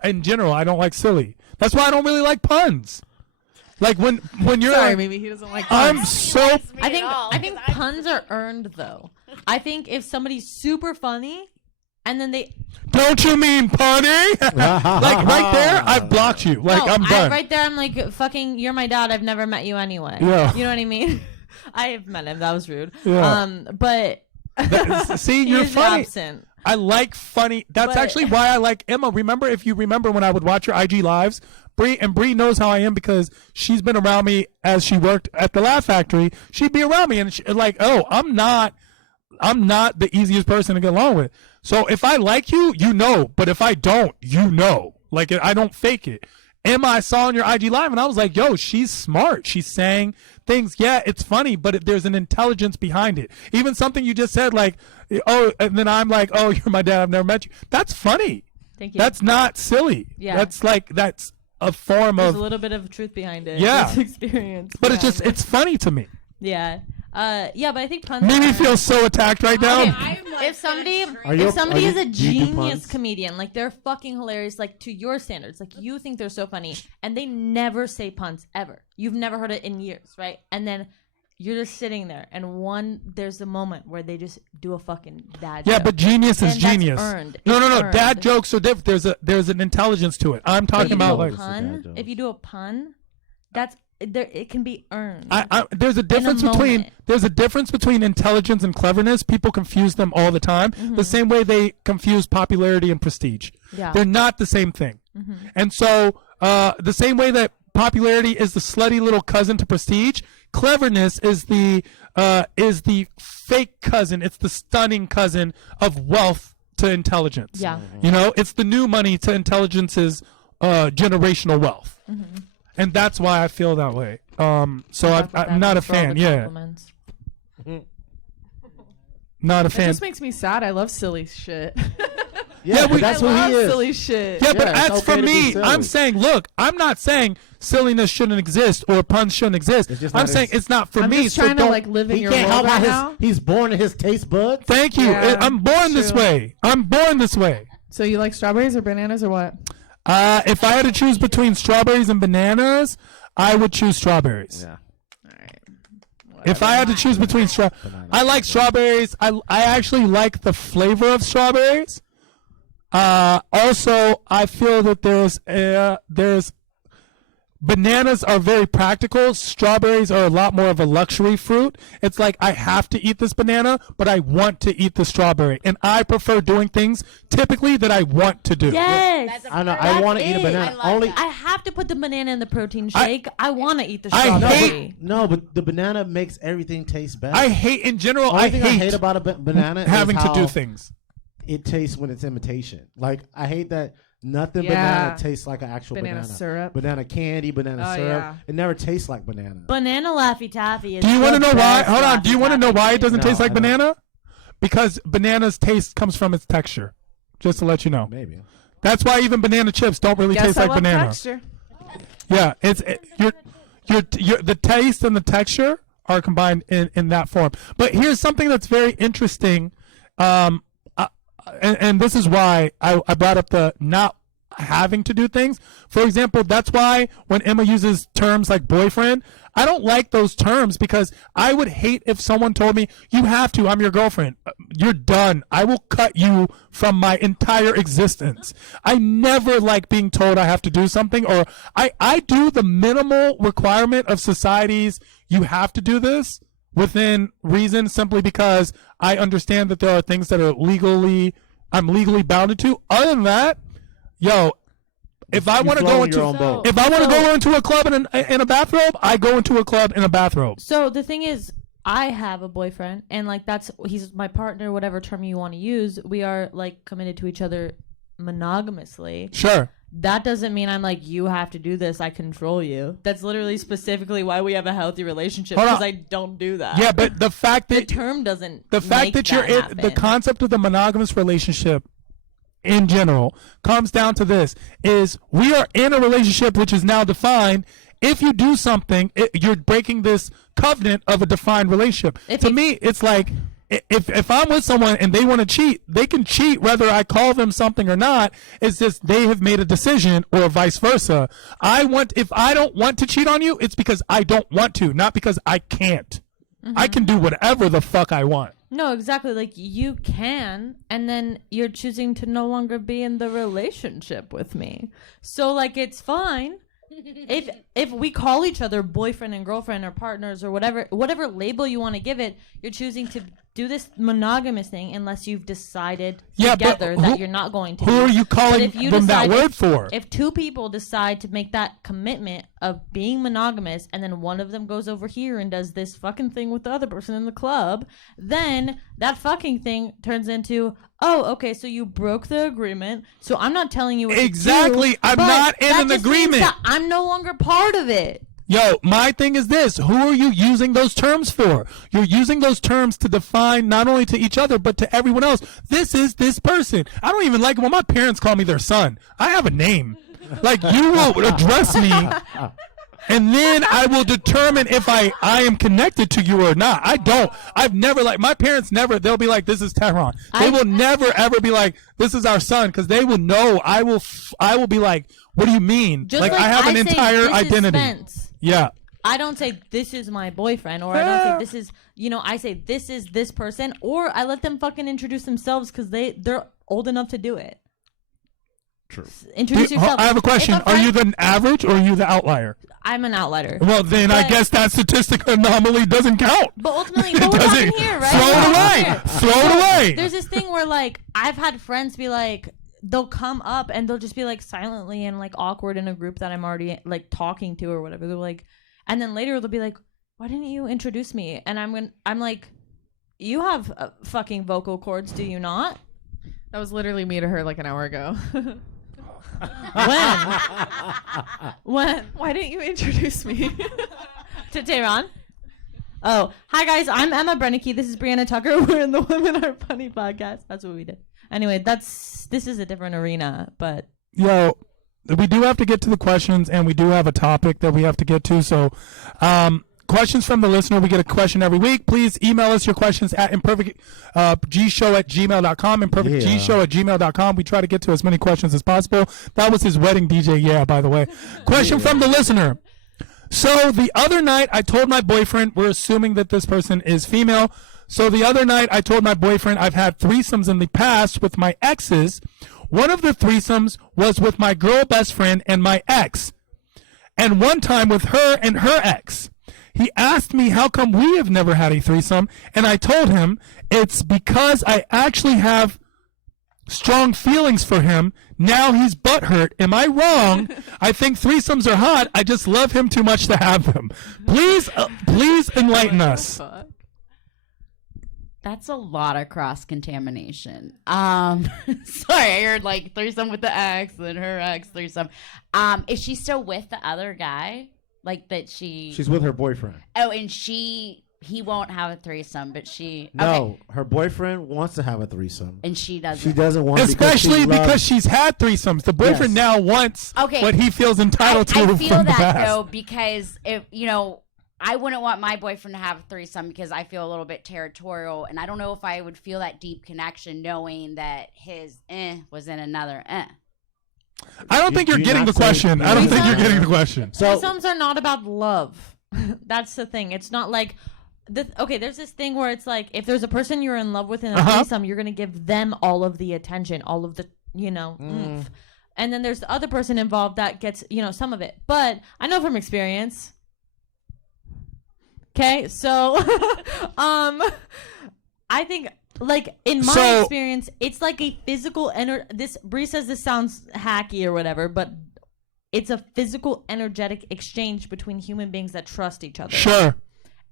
In general, I don't like silly. That's why I don't really like puns. Like when you're Sorry, like, maybe he doesn't like. I'm so I think puns are earned though. I think if somebody's super funny, and then they don't you mean punny? Like right there, I've blocked you. Like no, I'm done. right there, I'm like fucking. You're my dad. I've never met you anyway. Yeah. You know what I mean? I have met him. That was rude. Yeah. But See, he you're is funny. absent. I like funny. That's But- actually why I like Emma. Remember, if you remember when I would watch your IG lives, Bree knows how I am because she's been around me as she worked at the Laugh Factory. She'd be around me and like, oh, I'm not the easiest person to get along with. So if I like you, you know. But if I don't, you know. Like I don't fake it. Emma, I saw on your IG live and I was like, yo, she's smart. She's saying things. Yeah, it's funny, but there's an intelligence behind it. Even something you just said, like, oh, and then I'm like, oh, you're my dad. I've never met you. That's funny. Thank you. That's not silly. Yeah. That's a form There's of, a little bit of truth behind it. Yeah. This experience. but it's funny to me. Yeah. Yeah, but I think puns. Made me are- feel so attacked right now. if somebody Are you- if somebody are is a you- do you do genius puns? comedian, like they're fucking hilarious, like to your standards, like you think they're so funny, and they never say puns ever. You've never heard it in years, right? And then you're just sitting there, and there's a moment where they just do a fucking dad Yeah, joke. but genius is And that's genius. earned. No, It's Dad earned. jokes are different. There's an intelligence to it. I'm If talking you do about a like Dad pun, jokes. if you do a pun, that's there. It can be earned. there's a difference between intelligence and cleverness. People confuse them all the time. The same way they confuse popularity and prestige. Yeah. They're not the same thing. And so the same way that popularity is the slutty little cousin to prestige, cleverness is the fake cousin. It's the stunning cousin of wealth to intelligence. Yeah. You know, it's the new money to intelligence's generational wealth. And that's why I feel that way. So I'm not a fan. Yeah, not a It fan. just makes me sad. I love silly shit. Yeah, but we- that's I who love he is. silly shit. Yeah, but Yeah, it's as okay for to be me, silly. I'm saying, look, I'm not saying silliness shouldn't exist or puns shouldn't exist. It's just I'm not saying his- it's not for I'm me. just So trying to don't. like live in He your can't world help right how now. he's born in his taste buds. Thank you. Yeah, I'm born this true. way. I'm born this way. So you like strawberries or bananas or what? If I had to choose between strawberries and bananas, I would choose strawberries. Yeah. If I had to choose between I like strawberries. I actually like the flavor of strawberries. Also, I feel that there's bananas are very practical. Strawberries are a lot more of a luxury fruit. It's like I have to eat this banana, but I want to eat the strawberry, and I prefer doing things typically that I want to do. Yes. I know. I That's want to eat a it. banana. I love Only that. I have to put the banana in the protein I- shake. I want to eat the I strawberry. hate- no, but the banana makes everything taste better. I hate in general. Only I thing hate, about a banana having is to how do things. it tastes when it's imitation. Like I hate that nothing Yeah. banana tastes like an actual Banana banana. syrup. Banana candy, banana Oh, syrup. yeah. It never tastes like banana. Banana Laffy Taffy is Do you want to the know why? best Hold on. Do you Laffy want to know Taffy. why it doesn't No, taste like I don't. banana? Because banana's taste comes from its texture. Just to let you know. Maybe. That's why even banana chips don't really Guess taste I like love banana. texture. Yeah, your the taste and the texture are combined in that form. But here's something that's very interesting, and this is why I brought up the not having to do things. For example, that's why when Emma uses terms like boyfriend, I don't like those terms because I would hate if someone told me, you have to, I'm your girlfriend. You're done. I will cut you from my entire existence. I never like being told I have to do something, or I do the minimal requirement of society's, you have to do this within reason, simply because I understand that there are things that are I'm legally bounded to. Other than that, yo, if I want to go float your own into boat. if I want to go into a club in a bathrobe, I go into a club in a bathrobe. So the thing is, I have a boyfriend, and like he's my partner, whatever term you want to use. We are like committed to each other monogamously, Sure. that doesn't mean I'm like, you have to do this, I control you. That's literally specifically why we have a healthy relationship, Hold on. because I don't do that. Yeah, but the fact the that term doesn't the fact make that you're that in the happen. concept of the monogamous relationship in general comes down to this: is we are in a relationship which is now defined. If you do something, you're breaking this covenant of a defined relationship. To me, it's like if I'm with someone and they want to cheat, they can cheat whether I call them something or not. It's just they have made a decision, or vice versa. If I don't want to cheat on you, it's because I don't want to, not because I can't. I can do whatever the fuck I want. No, exactly. Like, you can, and then you're choosing to no longer be in the relationship with me. So, like, it's fine. If we call each other boyfriend and girlfriend or partners or whatever label you want to give it, you're choosing to do this monogamous thing unless you've decided together that you're not going to. Who are you calling if you them that decide- word for? If two people decide to make that commitment of being monogamous, and then one of them goes over here and does this fucking thing with the other person in the club, then that fucking thing turns into, oh, okay, so you broke the agreement, so I'm not telling you what Exactly. to do, I'm but not in that an just means agreement. that I'm no longer part of it. Yo, my thing is this. Who are you using those terms for? You're using those terms to define not only to each other, but to everyone else. This is this person. I don't even like it when my parents call me their son. I have a name. Like, you will address me, and then I will determine if I am connected to you or not. I don't. I've never, like, my parents never, they'll be like, this is Tehran. They will never, ever be like, this is our son, because they will know. I will be like, what do you mean? Just like I have an say, entire "This is identity. Spence." Yeah. I don't say this is my boyfriend, or I don't say this is, I say this is this person, or I let them fucking introduce themselves because they're old enough to do it. True. Introduce yourself. I have a question. If Are you friend- the average or are you the outlier? I'm an outlier. Well, then I But- guess that statistic anomaly doesn't count. But ultimately, It but we're doesn't. talking here, right? Throw We're it talking away. here. Throw it away. There's this thing where, like, I've had friends be like, they'll come up and they'll just be like silently and like awkward in a group that I'm already like talking to or whatever. They're like, and then later they'll be like, why didn't you introduce me? And I'm like, you have fucking vocal cords, do you not? That was literally me to her like an hour ago. When? Why didn't you introduce me? To Tehran? Oh, hi guys, I'm Emma Brennicky. This is Brianna Tucker. We're in the Women Are Funny podcast. That's what we did. Anyway, this is a different arena, but Yo, we do have to get to the questions, and we do have a topic that we have to get to. So, questions from the listener. We get a question every week. Please email us your questions at imperfectgshow@gmail.com. Imperfectgshow@gmail.com. We try to get to as many questions as possible. That was his wedding DJ, yeah, by the way. Question from the listener. So the other night I told my boyfriend, we're assuming that this person is female. So the other night I told my boyfriend I've had threesomes in the past with my exes. One of the threesomes was with my girl best friend and my ex. And one time with her and her ex. He asked me how come we have never had a threesome, and I told him it's because I actually have strong feelings for him. Now he's butthurt. Am I wrong? I think threesomes are hot. I just love him too much to have them. Please enlighten us. That's a lot of cross contamination. Sorry, I heard like threesome with the ex, then her ex threesome. Is she still with the other guy? Like that She's with her boyfriend. Oh, and he won't have a threesome, but she No, okay. her boyfriend wants to have a threesome. And she doesn't. She doesn't want Especially because she's had threesomes. The boyfriend Yes. now wants Okay. what he feels entitled to I from feel the that past. though, because if I wouldn't want my boyfriend to have a threesome because I feel a little bit territorial, and I don't know if I would feel that deep connection knowing that his was in another. I don't think you're Do you getting not the say- question. I don't think you're Threesomes- getting the question. So threesomes are not about love. That's the thing. It's not like there's this thing where it's like if there's a person you're in love with in a threesome, you're gonna give them all of the attention, all of the oomph. And then there's the other person involved that gets some of it. But I know from experience. Okay, so I think like in my experience, it's like a physical Bree says this sounds hacky or whatever, but it's a physical energetic exchange between human beings that trust each other. Sure.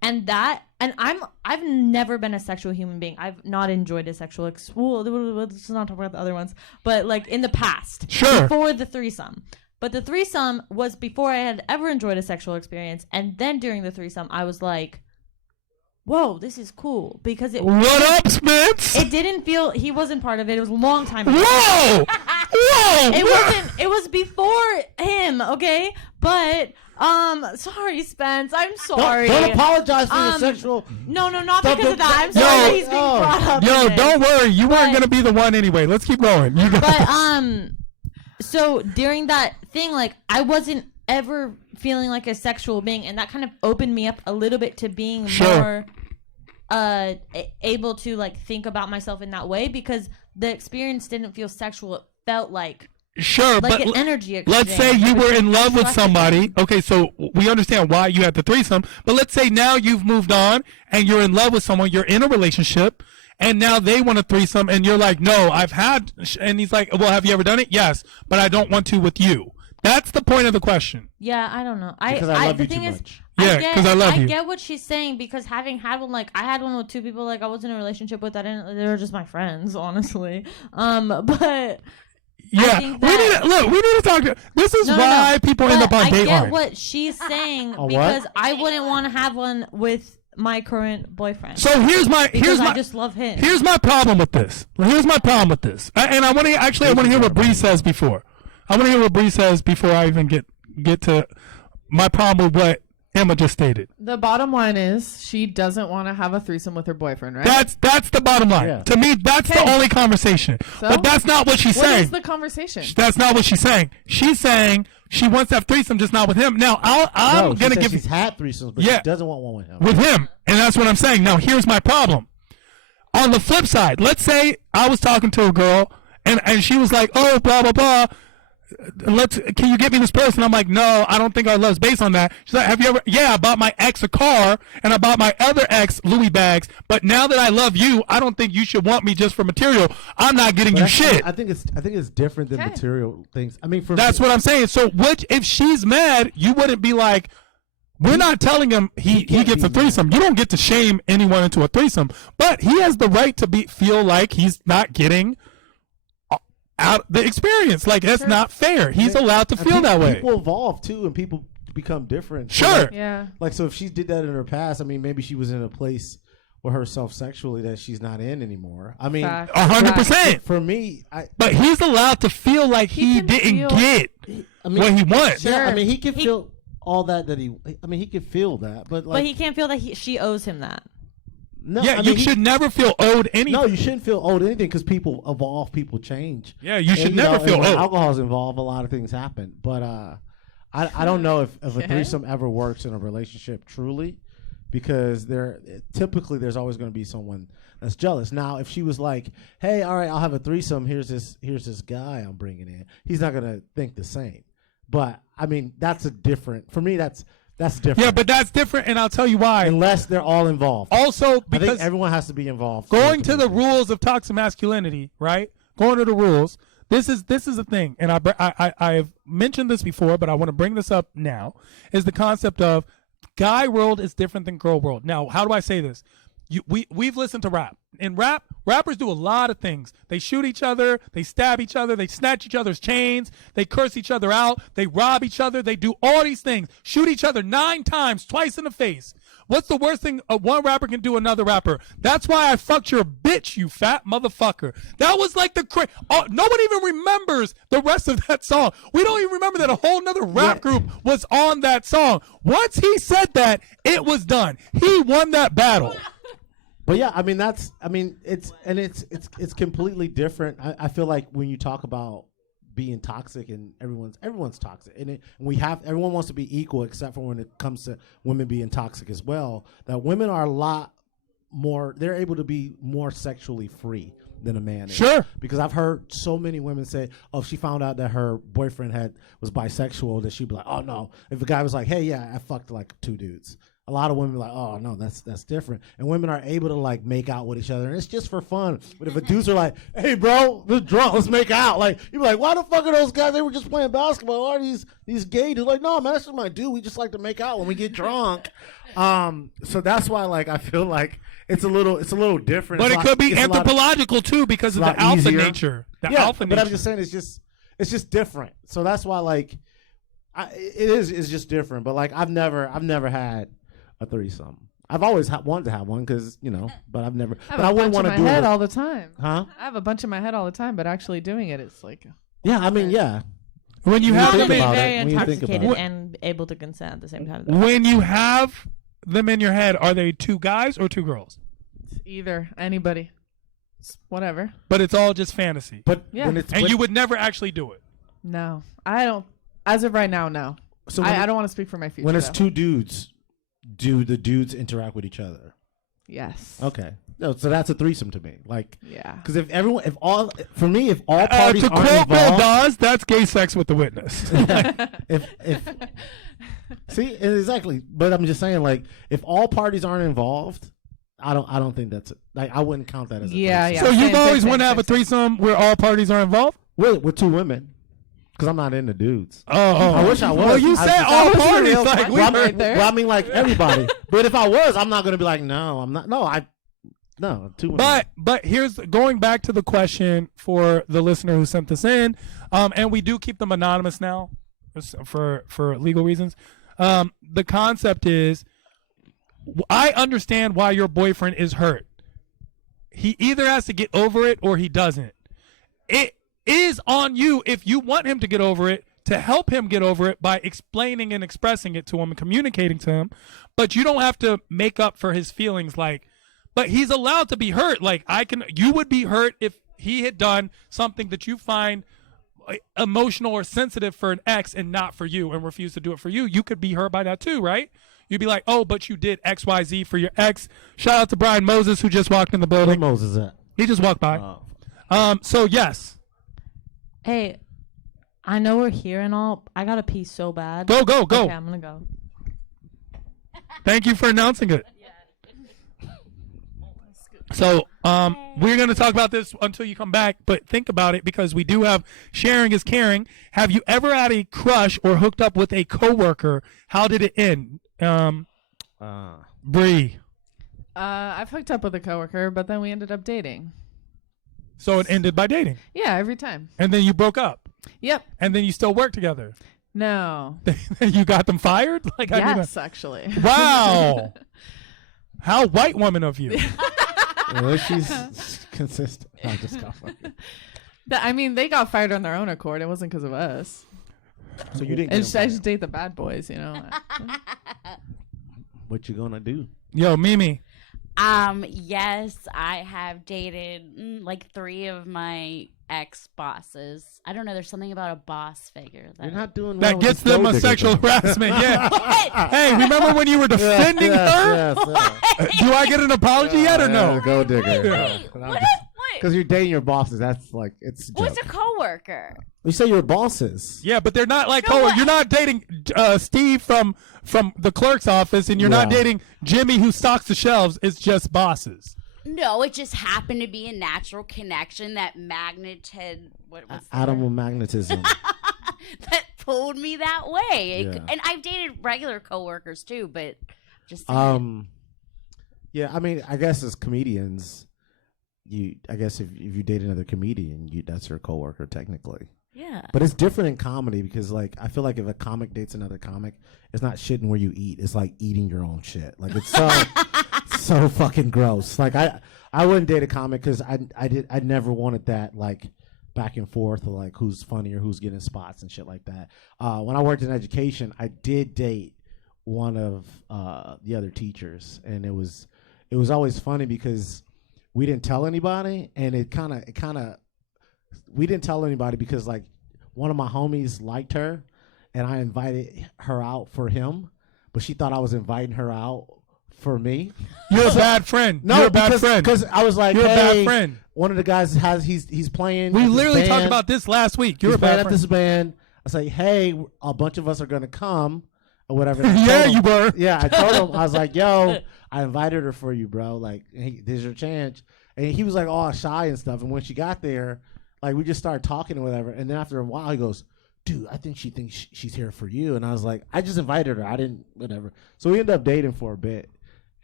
I've never been a sexual human being. I've not enjoyed a sexual let's not talk about the other ones, but like in the past, Sure. before the threesome. But the threesome was before I had ever enjoyed a sexual experience, and then during the threesome, I was like, "Whoa, this is cool," because What up, Spence? it didn't feel he wasn't part of it. It was a long time ago. Whoa! Whoa! It wasn't. It was before him. Okay, but sorry, Spence. I'm sorry. Don't apologize for your sexual. No, not Stop because it. of that. I'm Yo, sorry that he's being brought up. Yo, in this. don't worry. You weren't But- gonna be the one anyway. Let's keep going. You got But so during that thing, like I wasn't ever feeling like a sexual being, and that kind of opened me up a little bit to being Sure. more able to like think about myself in that way, because the experience didn't feel sexual. It felt like Sure, like but an energy exchange. let's say you were in love with Trusting. somebody. Okay, so we understand why you had the threesome. But let's say now you've moved on and you're in love with someone. You're in a relationship, and now they want a threesome, and you're like, "No, I've had." And he's like, "Well, have you ever done it?" "Yes, but I don't want to with you." That's the point of the question. Yeah, I don't know. Because I love the you thing too is, much. Yeah, 'cause I love you. I get what she's saying, because having had one, like I had one with two people, like I was in a relationship with. They were just my friends, honestly. But Yeah, think we need that- to, look. We need to talk. This is No, why people end But up on I get Dateline. what she's saying, what? because I wouldn't want to have one with my current boyfriend. So here's my I just love him. Here's my problem with this. And I want to hear what Bree says before. I want to hear what Bree says before I even get to my problem with what Emma just stated. The bottom line is she doesn't want to have a threesome with her boyfriend, right? That's the bottom line. Yeah. To me, that's the Okay. only conversation. So? But that's not what she's What saying. is the conversation? That's not what she's saying. She's saying she wants to have threesome, just not with him. Now, I'm No, she gonna said give she's had threesomes, but Yeah. she doesn't want one with him. with him, and that's what I'm saying. Now, here's my problem. On the flip side, let's say I was talking to a girl, and she was like, "Oh, blah blah blah. Can you get me this person?" I'm like, "No, I don't think our love's based on that." She's like, "Have you ever?" "Yeah, I bought my ex a car, and I bought my other ex Louis bags. But now that I love you, I don't think you should want me just for material. I'm not getting But you that's- shit." I think it's different than Okay. material things. I mean, for That's me, what I'm saying. So, if she's mad, you wouldn't be like, "We're not telling him he gets a be threesome." You don't get to shame anyone into a threesome, but he has the right to feel like he's not getting out the experience. Like that's not fair. He's allowed to and feel that way. People evolve too, and people become different. So, Sure. like- Yeah. Like, so if she did that in her past, I mean, maybe she was in a place with herself sexually that she's not in anymore. I mean, Fact. 100%. for me, But he's allowed to feel like He he can didn't feel- get I mean, what he wants. yeah, I Sure. mean, he can feel all that he. I mean, he can feel that, but like, but he can't feel that she owes him that. no, Yeah, I mean, you he- should never feel owed anything. No, you shouldn't feel owed anything because people evolve, people change. Yeah, you should And, never know, feel and when owed. alcohol's involved, a lot of things happen. But I don't know if a threesome ever works in a relationship truly, because typically there's always going to be someone that's jealous. Now, if she was like, "Hey, all right, I'll have a threesome. Here's this guy I'm bringing in," he's not going to think the same. But I mean, that's a different. For me, that's different. Yeah, but that's different, and I'll tell you why. unless they're all involved, Also, I because think everyone has to be involved. going to the rules of toxic masculinity, right? Going to the rules. This is a thing, and I have mentioned this before, but I want to bring this up now. Is the concept of guy world is different than girl world. Now, how do I say this? We've listened to rap. In rap, rappers do a lot of things. They shoot each other, they stab each other, they snatch each other's chains, they curse each other out, they rob each other, they do all these things. Shoot each other 9 times, twice in the face. What's the worst thing one rapper can do another rapper? That's why I fucked your bitch, you fat motherfucker. That was like nobody even remembers the rest of that song. We don't even remember that a whole nother rap group was on that song. Once he said that, it was done. He won that battle. But yeah, I mean it's completely different. I feel like when you talk about being toxic, and everyone's toxic, and everyone wants to be equal, except for when it comes to women being toxic as well. That women are a lot more. They're able to be more sexually free than a man is. Sure. Because I've heard so many women say, "Oh, if she found out that her boyfriend was bisexual, that she'd be like, oh no." If a guy was like, "Hey, yeah, I fucked like 2 dudes," a lot of women are like, oh no, that's different. And women are able to like make out with each other, and it's just for fun. But if a dudes are like, hey bro, we're drunk, let's make out. Like you're like, why the fuck are those guys? They were just playing basketball. Are these gay dudes? Like, no man, that's just my dude. We just like to make out when we get drunk. So that's why like I feel like it's a little different. But It's it a could lot- be it's a lot- anthropological too because of it's a the lot alpha easier. nature. The yeah, alpha but nature. I'm just saying it's just different. So that's why like it's just different. But like I've never had a threesome. I've always wanted to have one because but I've never. I have But I a wouldn't bunch want in to my do head it. all the time. Huh? I have a bunch in my head all the time, but actually doing it, it's like Yeah, I mean, yeah. When you When have you them think in, about it, very when you think about intoxicated it. and able to consent at the same time. when you have them in your head, are they 2 guys or 2 girls? it's either anybody, it's whatever. But it's all just fantasy. But Yeah. when it's And when- you would never actually do it. No, I don't. As of right now, no. so when, I don't want to speak for my future. when it's though. 2 dudes, do the dudes interact with each other? Yes. Okay, no, so that's a threesome to me. Like, Yeah. because if all parties To aren't quote Bill involved, Dawes, that's gay sex with the witness. if see exactly. But I'm just saying, like, if all parties aren't involved, I don't think that's like I wouldn't count that as a Yeah, threesome. yeah. So you've Same, always same, wanted to same, have a same. threesome where all parties are involved? with 2 women, because I'm not into dudes. Oh, I wish I was. Well, you I said just- all was parties. real Like, question we Well, heard right there. well, I mean, like everybody. But if I was, I'm not gonna be like, no, I'm not. No, 2 women. But here's going back to the question for the listener who sent this in, and we do keep them anonymous now, for legal reasons. The concept is, I understand why your boyfriend is hurt. He either has to get over it or he doesn't. It is on you if you want him to get over it to help him get over it by explaining and expressing it to him and communicating to him. But you don't have to make up for his feelings. But he's allowed to be hurt. You would be hurt if he had done something that you find emotional or sensitive for an ex and not for you and refuse to do it for you. You could be hurt by that too, right? You'd be like, oh, but you did XYZ for your ex. Shout out to Brian Moses who just walked in the Where building. Moses at? He just walked by. So yes. Hey, I know we're here and all. I gotta pee so bad. Go. Okay, I'm gonna go. Thank you for announcing it. So we're going to talk about this until you come back, but think about it because we do have sharing is caring. Have you ever had a crush or hooked up with a coworker? How did it end? Bree. I've hooked up with a coworker, but then we ended up dating. So it ended by dating. Yeah, every time. And then you broke up. Yep. And then you still work together. No. You got them fired? Like, I mean, Yes, actually. wow. How white woman of you. Well, she's consistent. I just got fucking. I mean, they got fired on their own accord. It wasn't because of us. So you didn't. And Get I him just date the bad boys, what you gonna do? Yo, Mimi. Yes, I have dated like 3 of my ex bosses. I don't know. There's something about a boss figure You're that not doing That well gets with them the a gold sexual digger. harassment. Yeah. Hey, remember when you were defending her? Yes. Do I get an apology yet or no? Go digger. Wait, what? Because you're dating your bosses. That's like it's. A What's joke. a coworker? You say your bosses. Yeah, but they're not like, No, oh, what? you're not dating Steve from the clerk's office, and you're not Yeah. dating Jimmy who stocks the shelves. It's just bosses. No, it just happened to be a natural connection that magneted. What was the Animal word? magnetism. That pulled me that way. Yeah. And I've dated regular coworkers too, but just saying. Yeah, I mean, I guess as comedians, I guess if you date another comedian, that's your coworker technically. Yeah. But it's different in comedy because, like, I feel like if a comic dates another comic, it's not shitting where you eat. It's like eating your own shit. Like it's so fucking gross. Like I wouldn't date a comic because I never wanted that like back and forth of like who's funnier, who's getting spots and shit like that. When I worked in education, I did date one of the other teachers, and it was always funny because we didn't tell anybody, and we didn't tell anybody because like one of my homies liked her, and I invited her out for him, but she thought I was inviting her out for me. You're a bad friend. No, You're a bad friend. because I was like, You're a hey, bad friend. one of the guys he's playing. We at this literally talked band. about this last week. You're He's a playing bad at friend. this band. I say, hey, a bunch of us are gonna come. or whatever. And I Yeah, told him- you were. Yeah, I told him, I was like, yo, I invited her for you, bro. Like, hey, there's your chance. And he was like all shy and stuff. And when she got there, like we just started talking or whatever. And then after a while, he goes, dude, I think she thinks she's here for you. And I was like, I just invited her. I didn't, whatever. So we ended up dating for a bit.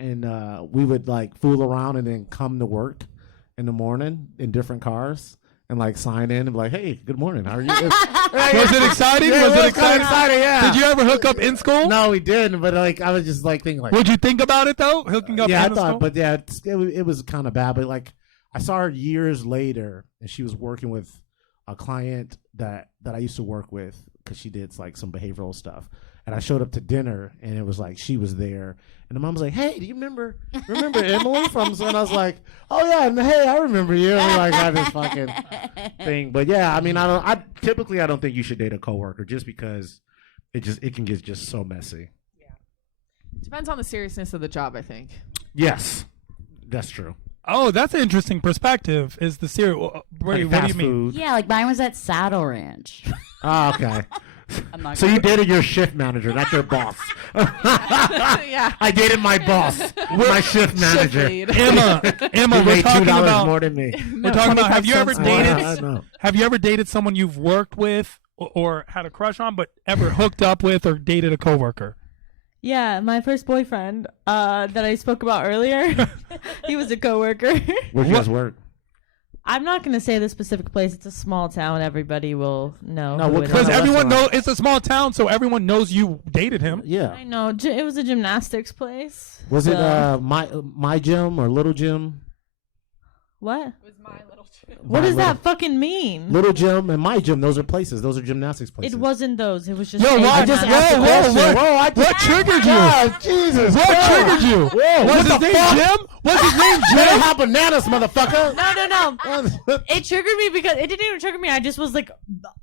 And we would like fool around and then come to work in the morning in different cars and like sign in and be like, hey, good morning. How are you? Was it exciting? Yeah, was it kinda exciting? exciting, yeah. Did you ever hook up in school? No, we didn't. But like, I was just like thinking like, Would you think about it though? Hooking up yeah, I in thought, school? but yeah, it was kind of bad. But like, I saw her years later, and she was working with a client that I used to work with because she did like some behavioral stuff. And I showed up to dinner, and it was like she was there, and the mom was like, "Hey, do you remember Emily from?" So and I was like, "Oh yeah, and hey, I remember you." And we like had this fucking thing. But yeah, I mean, I typically don't think you should date a coworker just because it can get just so messy. Depends on the seriousness of the job, I think. Yes, that's true. Oh, that's an interesting perspective. Is the cereal? Brady, Like what do you fast mean? food. Yeah, like mine was at Saddle Ranch. Oh, okay. I'm not So you dated your shift manager, not your boss. Yeah. I dated my boss, my shift manager. lead. Emma, He we're made talking $2 about. more than me. We're talking about. Have you ever 25 cents dated? more. I know. Have you ever dated someone you've worked with or had a crush on, but ever hooked up with or dated a coworker? Yeah, my first boyfriend that I spoke about earlier, he was a coworker. Where'd you guys work? I'm not going to say the specific place. It's a small town. Everybody will know. No, who what it kind Because is. of everyone restaurant? knows it's a small town, so everyone knows you dated him. Yeah. I know. It was a gymnastics place. Was it So- my gym or little gym? What? It was my little gym. What My does little- that fucking mean? Little gym and my gym, those are places. Those are gymnastics places. It wasn't those. It was just. Yo, a why- I just gymnastics- asked a Whoa, question. whoa, I What triggered you? God, Jesus. What whoa. triggered you? Whoa, Was what his the name fuck? Jim? Was his name Better Jim? have bananas, motherfucker. No. It triggered me because it didn't even trigger me. I just was like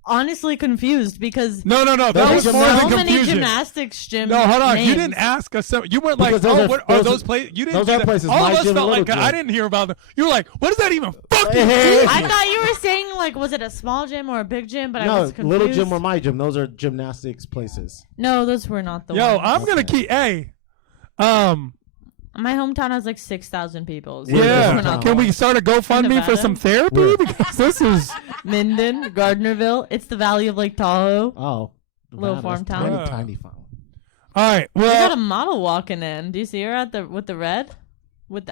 honestly confused because No. That Those was are more so than many confusion. gymnastics gym. No, hold on. You names. didn't ask us. You weren't like, Because those oh, are- what are those those are- places? You didn't. those do are that. places, All my of us gym felt and like little I gym. didn't hear about them. You were like, what does that even fucking Hey, hey, mean? I thought you were saying like, was it a small gym or a big gym? But I No, was confused. little gym or my gym. Those are gymnastics places. No, those were not the Yo, ones. I'm gonna keep. Hey, My hometown has like 6,000 people. So Yeah, those yeah. were not Can the we ones. start a GoFundMe for Nevada? some therapy? Where? Because this is. Minden, Gardnerville. It's the Valley of Lake Tahoe. Oh. Little Wow, farm that's town. Yeah. Tiny farm. All right. We got a Well, model walking in. Do you see her with the red? But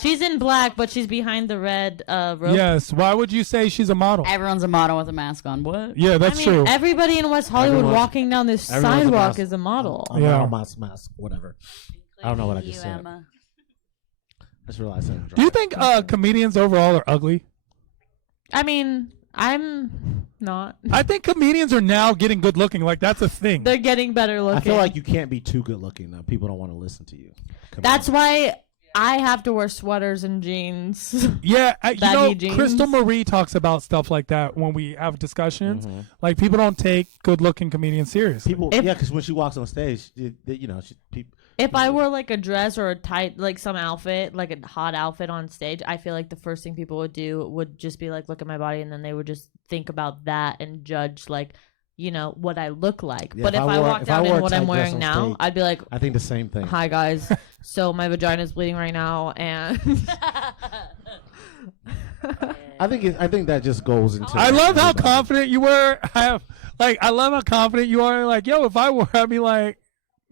she's in black, but she's behind the red rope. yes. Why would you say she's a model? Everyone's a model with a mask on. What? Yeah, I that's mean, true. everybody in West Hollywood Everyone's- walking down this everyone's a sidewalk mask. is a model. Yeah. Mask, whatever. I don't know what I just said. I just realized I Do you think comedians overall are ugly? I mean, I'm not. I think comedians are now getting good looking. Like that's a thing. They're getting better looking. I feel like you can't be too good looking though. People don't want to listen to you. That's why I have to wear sweaters and jeans. Yeah, you know, Baggy jeans. Crystal Marie talks about stuff like that when we have discussions. Mhm. Like people don't take good-looking comedians seriously. People, If- yeah, because when she walks on stage, people. If I wore like a dress or a tight, like some outfit, like a hot outfit on stage, I feel like the first thing people would do would just be like, look at my body, and then they would just think about that and judge like, what I look like. Yeah, but if if I I wore- walked if I out wore in a what tight I'm dress wearing on now, stage- I'd be like, I think the same thing. hi guys, so my vagina's bleeding right now, and I think that just goes into. I love how everybody. confident you were. I love how confident you are. Like, yo, if I were, I'd be like,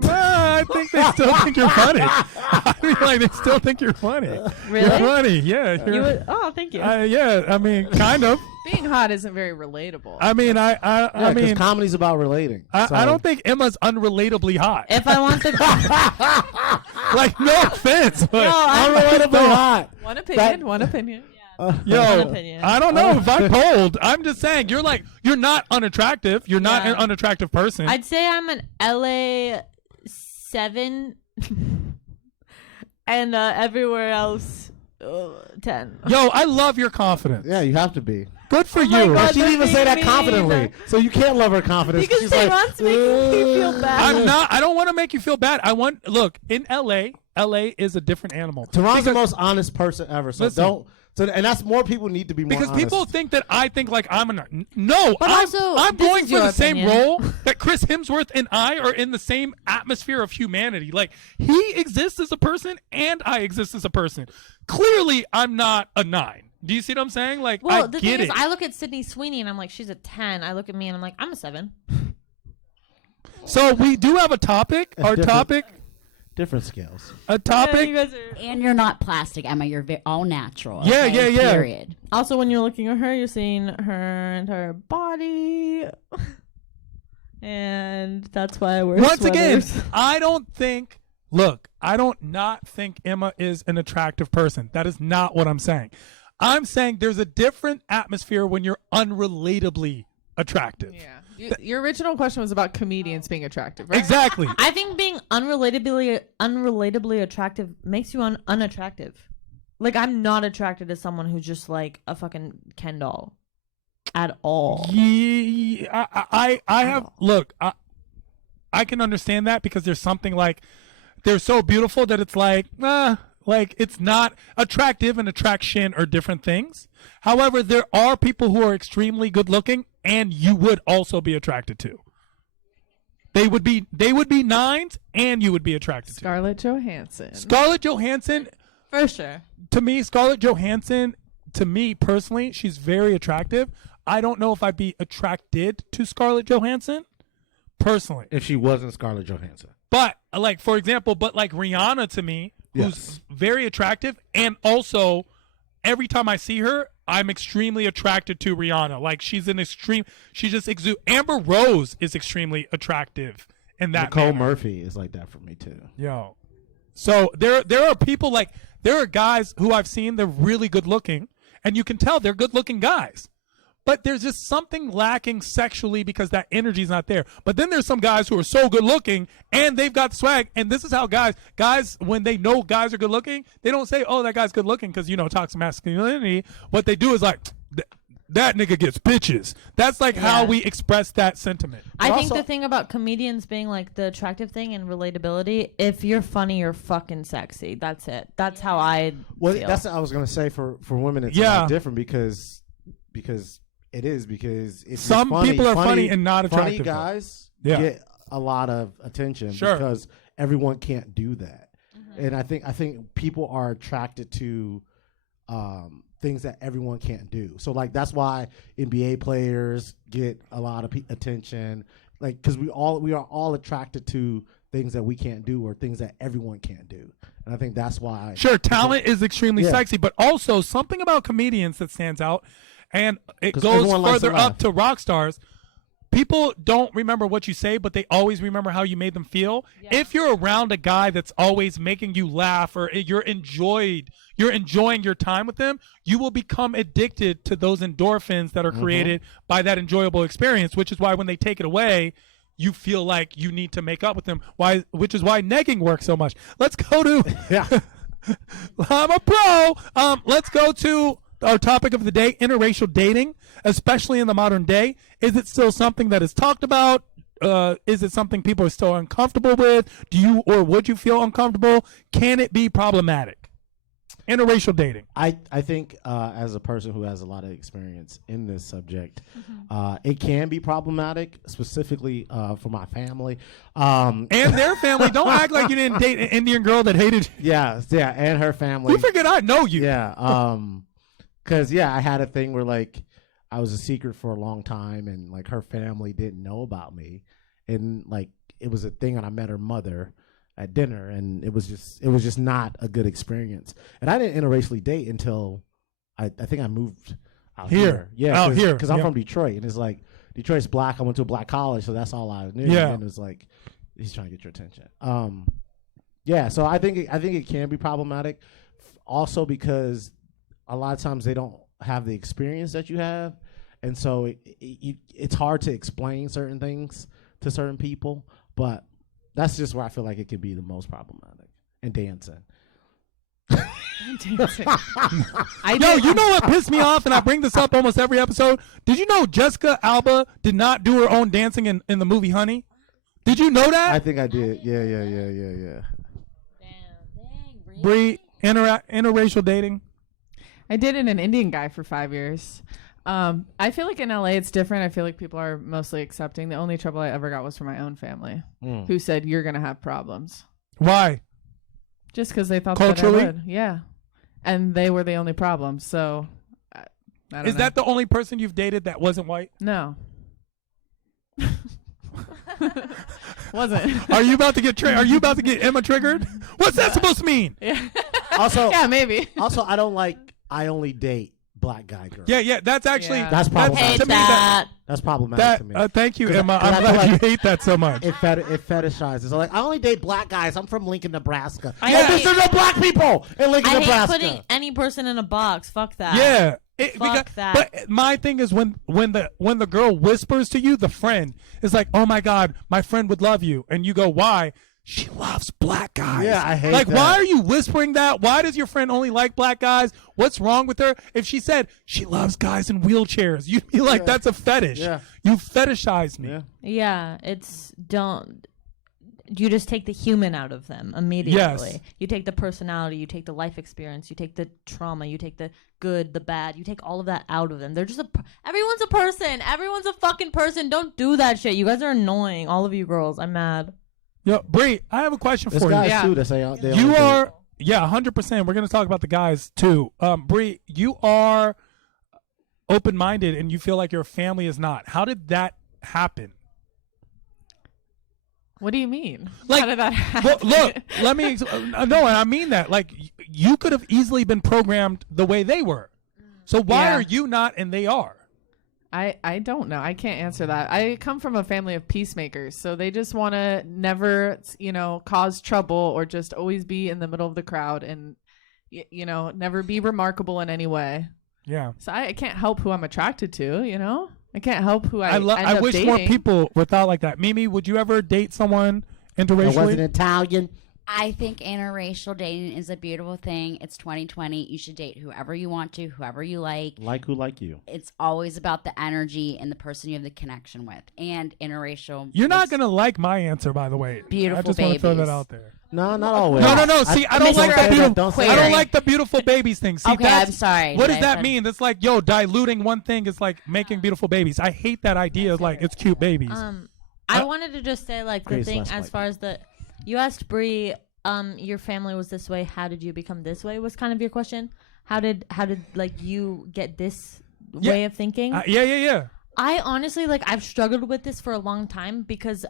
I think they still think you're funny. I'd be like, they still think you're funny. Really? You're funny. Yeah. you You're, would. Oh, thank you. yeah. I mean, kind of. Being hot isn't very relatable. I mean, I Yeah, 'cause mean, comedy's about relating. I So- don't think Emma's unrelatably hot. If I want the, Like, no offense, but no, I'm unrelatably hot. One opinion. One opinion. yo, One opinion. I don't know if I'm cold. I'm just saying, you're not unattractive. You're not Yeah. an unattractive person. I'd say I'm an LA 7, and everywhere else 10. Yo, I love your confidence. Yeah, you have to be. Good for my you. God. She didn't even say that me confidently, either. so you can't love her confidence. Because She's they like, want to make me feel bad. I don't want to make you feel bad. Look, in LA is a different animal. Tehran's the Because- most honest person ever. So Listen. So, and that's more people need to be more Because honest. people think that I think like I'm a nerd. No, But I'm, also, I'm this going is for your the same opinion. role that Chris Hemsworth and I are in the same atmosphere of humanity. Like he exists as a person and I exist as a person. Clearly, I'm not a 9. Do you see what I'm saying? Like Well, I the get thing it. is, I look at Sydney Sweeney and I'm like, she's a 10. I look at me and I'm like, I'm a 7. So we do have a topic. That's Our different. topic. Different scales. A topic. You guys are... And you're not plastic, Emma. You're all natural. Yeah, okay? yeah. Period. Also, when you're looking at her, you're seeing her entire body. And that's why I wear Once again, sweaters. I don't think. Look, I don't not think Emma is an attractive person. That is not what I'm saying. I'm saying there's a different atmosphere when you're unrelatably attractive. Yeah. Your original question was about comedians being attractive, right? Exactly. I think being unrelatably attractive makes you unattractive. Like, I'm not attracted to someone who's just like a fucking Ken doll at all. Yeah, I have. Look, I can understand that because there's something like they're so beautiful that it's like it's not attractive and attraction are different things. However, there are people who are extremely good looking and you would also be attracted to. They would be 9s and you would be attracted to. Scarlett Johansson. Scarlett Johansson, For sure. to me, Scarlett Johansson, to me personally, she's very attractive. I don't know if I'd be attracted to Scarlett Johansson personally. If she wasn't Scarlett Johansson. But like for example, like Rihanna to me, who's Yes. very attractive, and also every time I see her, I'm extremely attracted to Rihanna. Like she's an extreme. She just exudes. Amber Rose is extremely attractive in that. Nicole manner. Murphy is like that for me too. Yo. So there are people like there are guys who I've seen, they're really good looking, and you can tell they're good looking guys. But there's just something lacking sexually because that energy's not there. But then there's some guys who are so good looking and they've got swag. And this is how guys, when they know guys are good looking, they don't say, oh, that guy's good looking because, toxic masculinity. What they do is like, that nigga gets bitches. That's like how we express that sentiment. I think also- the thing about comedians being like the attractive thing and relatability, if you're funny, you're fucking sexy. That's it. That's how I Well, feel. that's what I was gonna say for women. It's Yeah. a lot different because if Some you're funny, people are funny and not funny attractive, though. guys Yeah. get a lot of attention Sure. because everyone can't do that. And I think people are attracted to things that everyone can't do. So like that's why NBA players get a lot of attention, like because we are all attracted to things that we can't do or things that everyone can't do. And I think that's why. Sure, talent is extremely Yeah. sexy, but also something about comedians that stands out, and it 'Cause goes everyone likes to further laugh. up to rock stars. People don't remember what you say, but they always remember how you made them feel. If you're around a guy that's always making you laugh or you're enjoying your time with them, you will become addicted to those endorphins that are created by that enjoyable experience, which is why when they take it away, you feel like you need to make up with them. Which is why negging works so much. Let's go to Yeah. I'm a pro. Let's go to our topic of the day, interracial dating, especially in the modern day. Is it still something that is talked about? Is it something people are still uncomfortable with? Do you or would you feel uncomfortable? Can it be problematic? Interracial dating. I think as a person who has a lot of experience in this subject, it can be problematic, specifically for my family. And their family. Don't act like you didn't date an Indian girl that hated you. Yeah, and her family. We forget I know you. Yeah, because I had a thing where like I was a secret for a long time, and like her family didn't know about me, and like it was a thing, and I met her mother at dinner, and it was just not a good experience. And I didn't interracially date until I think I moved out Here. Yeah, Out here. because I'm Yeah. from Detroit, and it's like Detroit's black. I went to a black college, so that's all I knew. Yeah. And it was like he's trying to get your attention. Yeah, so I think it can be problematic, also because a lot of times they don't have the experience that you have, and so it's hard to explain certain things to certain people. But that's just where I feel like it can be the most problematic. And dancing. Dancing. Yo, you know what pissed me off, and I bring this up almost every episode? Did you know Jessica Alba did not do her own dancing in the movie Honey? Did you know that? I think I did. Yeah. Bree, interracial dating. I dated an Indian guy for 5 years. I feel like in LA it's different. I feel like people are mostly accepting. The only trouble I ever got was from my own family, who said you're gonna have problems. Why? Just because they thought Culturally? that I would. Yeah, and they were the only problem. So, I don't Is know. that the only person you've dated that wasn't white? No. Wasn't. Are you about to get Are you about to get Emma triggered? What's that supposed to mean? Yeah. Also, Yeah, maybe. also, I only date black guy girls. Yeah. That's actually Yeah. That's problematic. to me that. That's problematic to me. Thank you, 'Cause Emma. I I'm feel glad like- you hate that so much. It fetishizes. So like, I only date black guys. I'm from Lincoln, Nebraska. I Yeah, hate- there's no black people in Lincoln, I hate Nebraska. putting any person in a box. Fuck that. Yeah. Fuck that. But my thing is when the girl whispers to you, the friend is like, "Oh my God, my friend would love you," and you go, "Why?" She loves black guys. Yeah, I hate like, that. why are you whispering that? Why does your friend only like black guys? What's wrong with her? If she said she loves guys in wheelchairs, you'd be like, that's a fetish. Yeah. You fetishize me. Yeah. Yeah, it's don't. You just take the human out of them immediately. Yes. You take the personality, you take the life experience, you take the trauma, you take the good, the bad, you take all of that out of them. They're just everyone's a person. Everyone's a fucking person. Don't do that shit. You guys are annoying. All of you girls. I'm mad. Yo, Bree, I have a question There's for guys you. Yeah. too that say they You only are, 100%. We're going to talk about the guys too. Bree, you are open-minded and you feel like your family is not. How did that happen? What do you mean? Like, How did that happen? Look, let me. No, and I mean that. Like, you could have easily been programmed the way they were. So why Yeah. are you not and they are? I don't know. I can't answer that. I come from a family of peacemakers, so they just want to never, cause trouble or just always be in the middle of the crowd and, never be remarkable in any way. Yeah. So I can't help who I'm attracted to, I can't help who I end I up wish dating. more people were thought like that. Mimi, would you ever date someone interracially? I wasn't Italian. I think interracial dating is a beautiful thing. It's 2020. You should date whoever you want to, whoever you like. Like who like you. It's always about the energy and the person you have the connection with. And interracial. You're not is- going to like my answer, by the way. Beautiful I just want to throw that babies. out there. No, not always. No. See, I don't Mr. like that beautiful. Don't say I don't Query. like the beautiful babies thing. See, Okay, that's, I'm sorry. What Did does I that offend- mean? That's like, diluting one thing is like making beautiful babies. I hate that idea of like it's cute babies. I wanted to just say like the Grace thing less as white. far as you asked Bree, your family was this way. How did you become this way? Was kind of your question. How did like you get this Yeah. way of thinking? Yeah. I honestly I've struggled with this for a long time because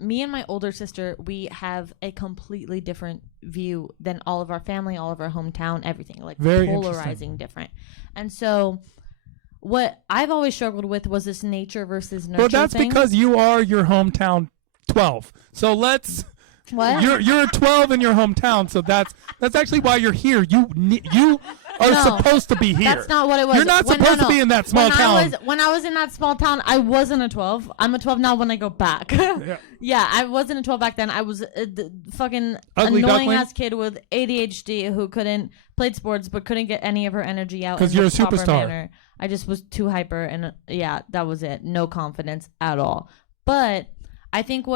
me and my older sister, we have a completely different view than all of our family, all of our hometown, everything. Like Very polarizing interesting. different. And so what I've always struggled with was this nature versus nurture Well, that's thing. because you are your hometown 12. So let's. What? You're a 12 in your hometown, so that's actually why you're here. You are No, supposed to be here. That's not what it was. You're not supposed to be in that small town. When I was in that small town, I wasn't a 12. I'm a 12 now when I go back. Yeah, I wasn't a 12 back then. I was a fucking Ugly annoying duckling? ass kid with ADHD who played sports but couldn't get any of her energy out. 'Cause in you're the a proper superstar. manner. I just was too hyper and that was it. No confidence at all. But I think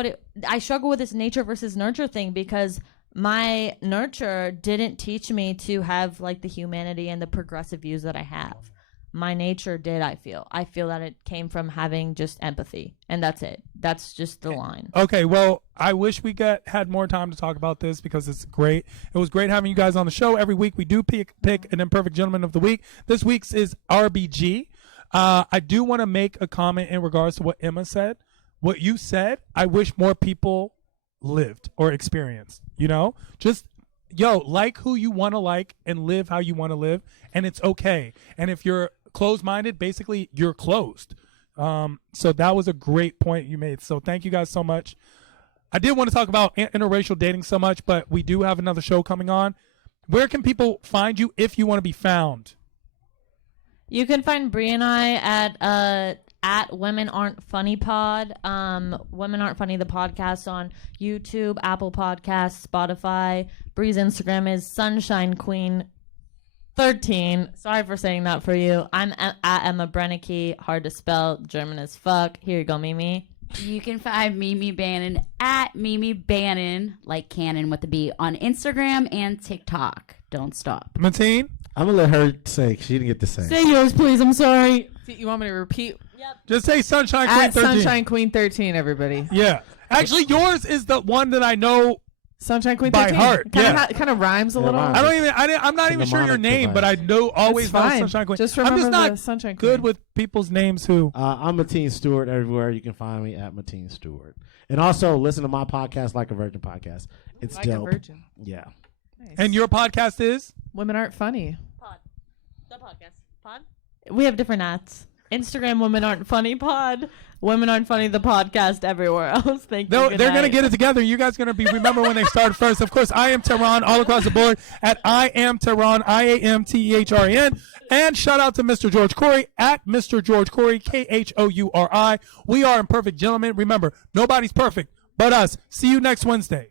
I struggle with this nature versus nurture thing because my nurture didn't teach me to have like the humanity and the progressive views that I have. My nature did, I feel that it came from having just empathy, and that's it. That's just the line. Okay, well, I wish we had more time to talk about this because it's great. It was great having you guys on the show. Every week we do pick an Imperfect Gentleman of the Week. This week's is RBG. I do want to make a comment in regards to what Emma said. What you said, I wish more people lived or experienced, just like who you want to like and live how you want to live, and it's okay. And if you're closed-minded, basically you're closed. So that was a great point you made. So thank you guys so much. I did want to talk about interracial dating so much, but we do have another show coming on. Where can people find you if you want to be found? You can find Bree and I at Women Aren't Funny Pod. Women Aren't Funny, the podcast on YouTube, Apple Podcasts, Spotify. Bree's Instagram is Sunshine Queen 13. Sorry for saying that for you. I'm at Emma Brennicky. Hard to spell. German as fuck. Here you go, Mimi. You can find Mimi Bannon at Mimi Bannon, like Cannon with a B, on Instagram and TikTok. Don't stop. Mateen? I'm gonna let her say. She didn't get to say. Say yours, please. I'm sorry. You want me to repeat? Just say Sunshine Queen At 13. Sunshine Queen 13, everybody. Yeah. Actually, yours is the one that I know. Sunshine Queen By 13. heart, yeah. Kind of rhymes a Yeah, little. rhymes. I'm not It's a even sure your mnemonic name, but device. I know always It's know fine. Sunshine Queen. Just I'm remember just not the Sunshine good Queen. with people's names who. I'm Mateen Stewart everywhere. You can find me at Mateen Stewart. And also listen to my podcast, Like a Virgin podcast. It's Like dope. a virgin. Yeah. Nice. And your podcast is? Women Aren't Funny. Pod. The podcast. Pod? We have different ads. Instagram, Women Aren't Funny Pod. Women Aren't Funny, the podcast everywhere else. Thank you. They're Good going to night. get it together. You guys going to be remember when they start first. Of course, I am Tehran all across the board at I am Tehran, IAMTEHRAN. And shout out to Mr. George Corey at Mr. George Corey, KHOURI. We are Imperfect Gentlemen. Remember, nobody's perfect but us. See you next Wednesday.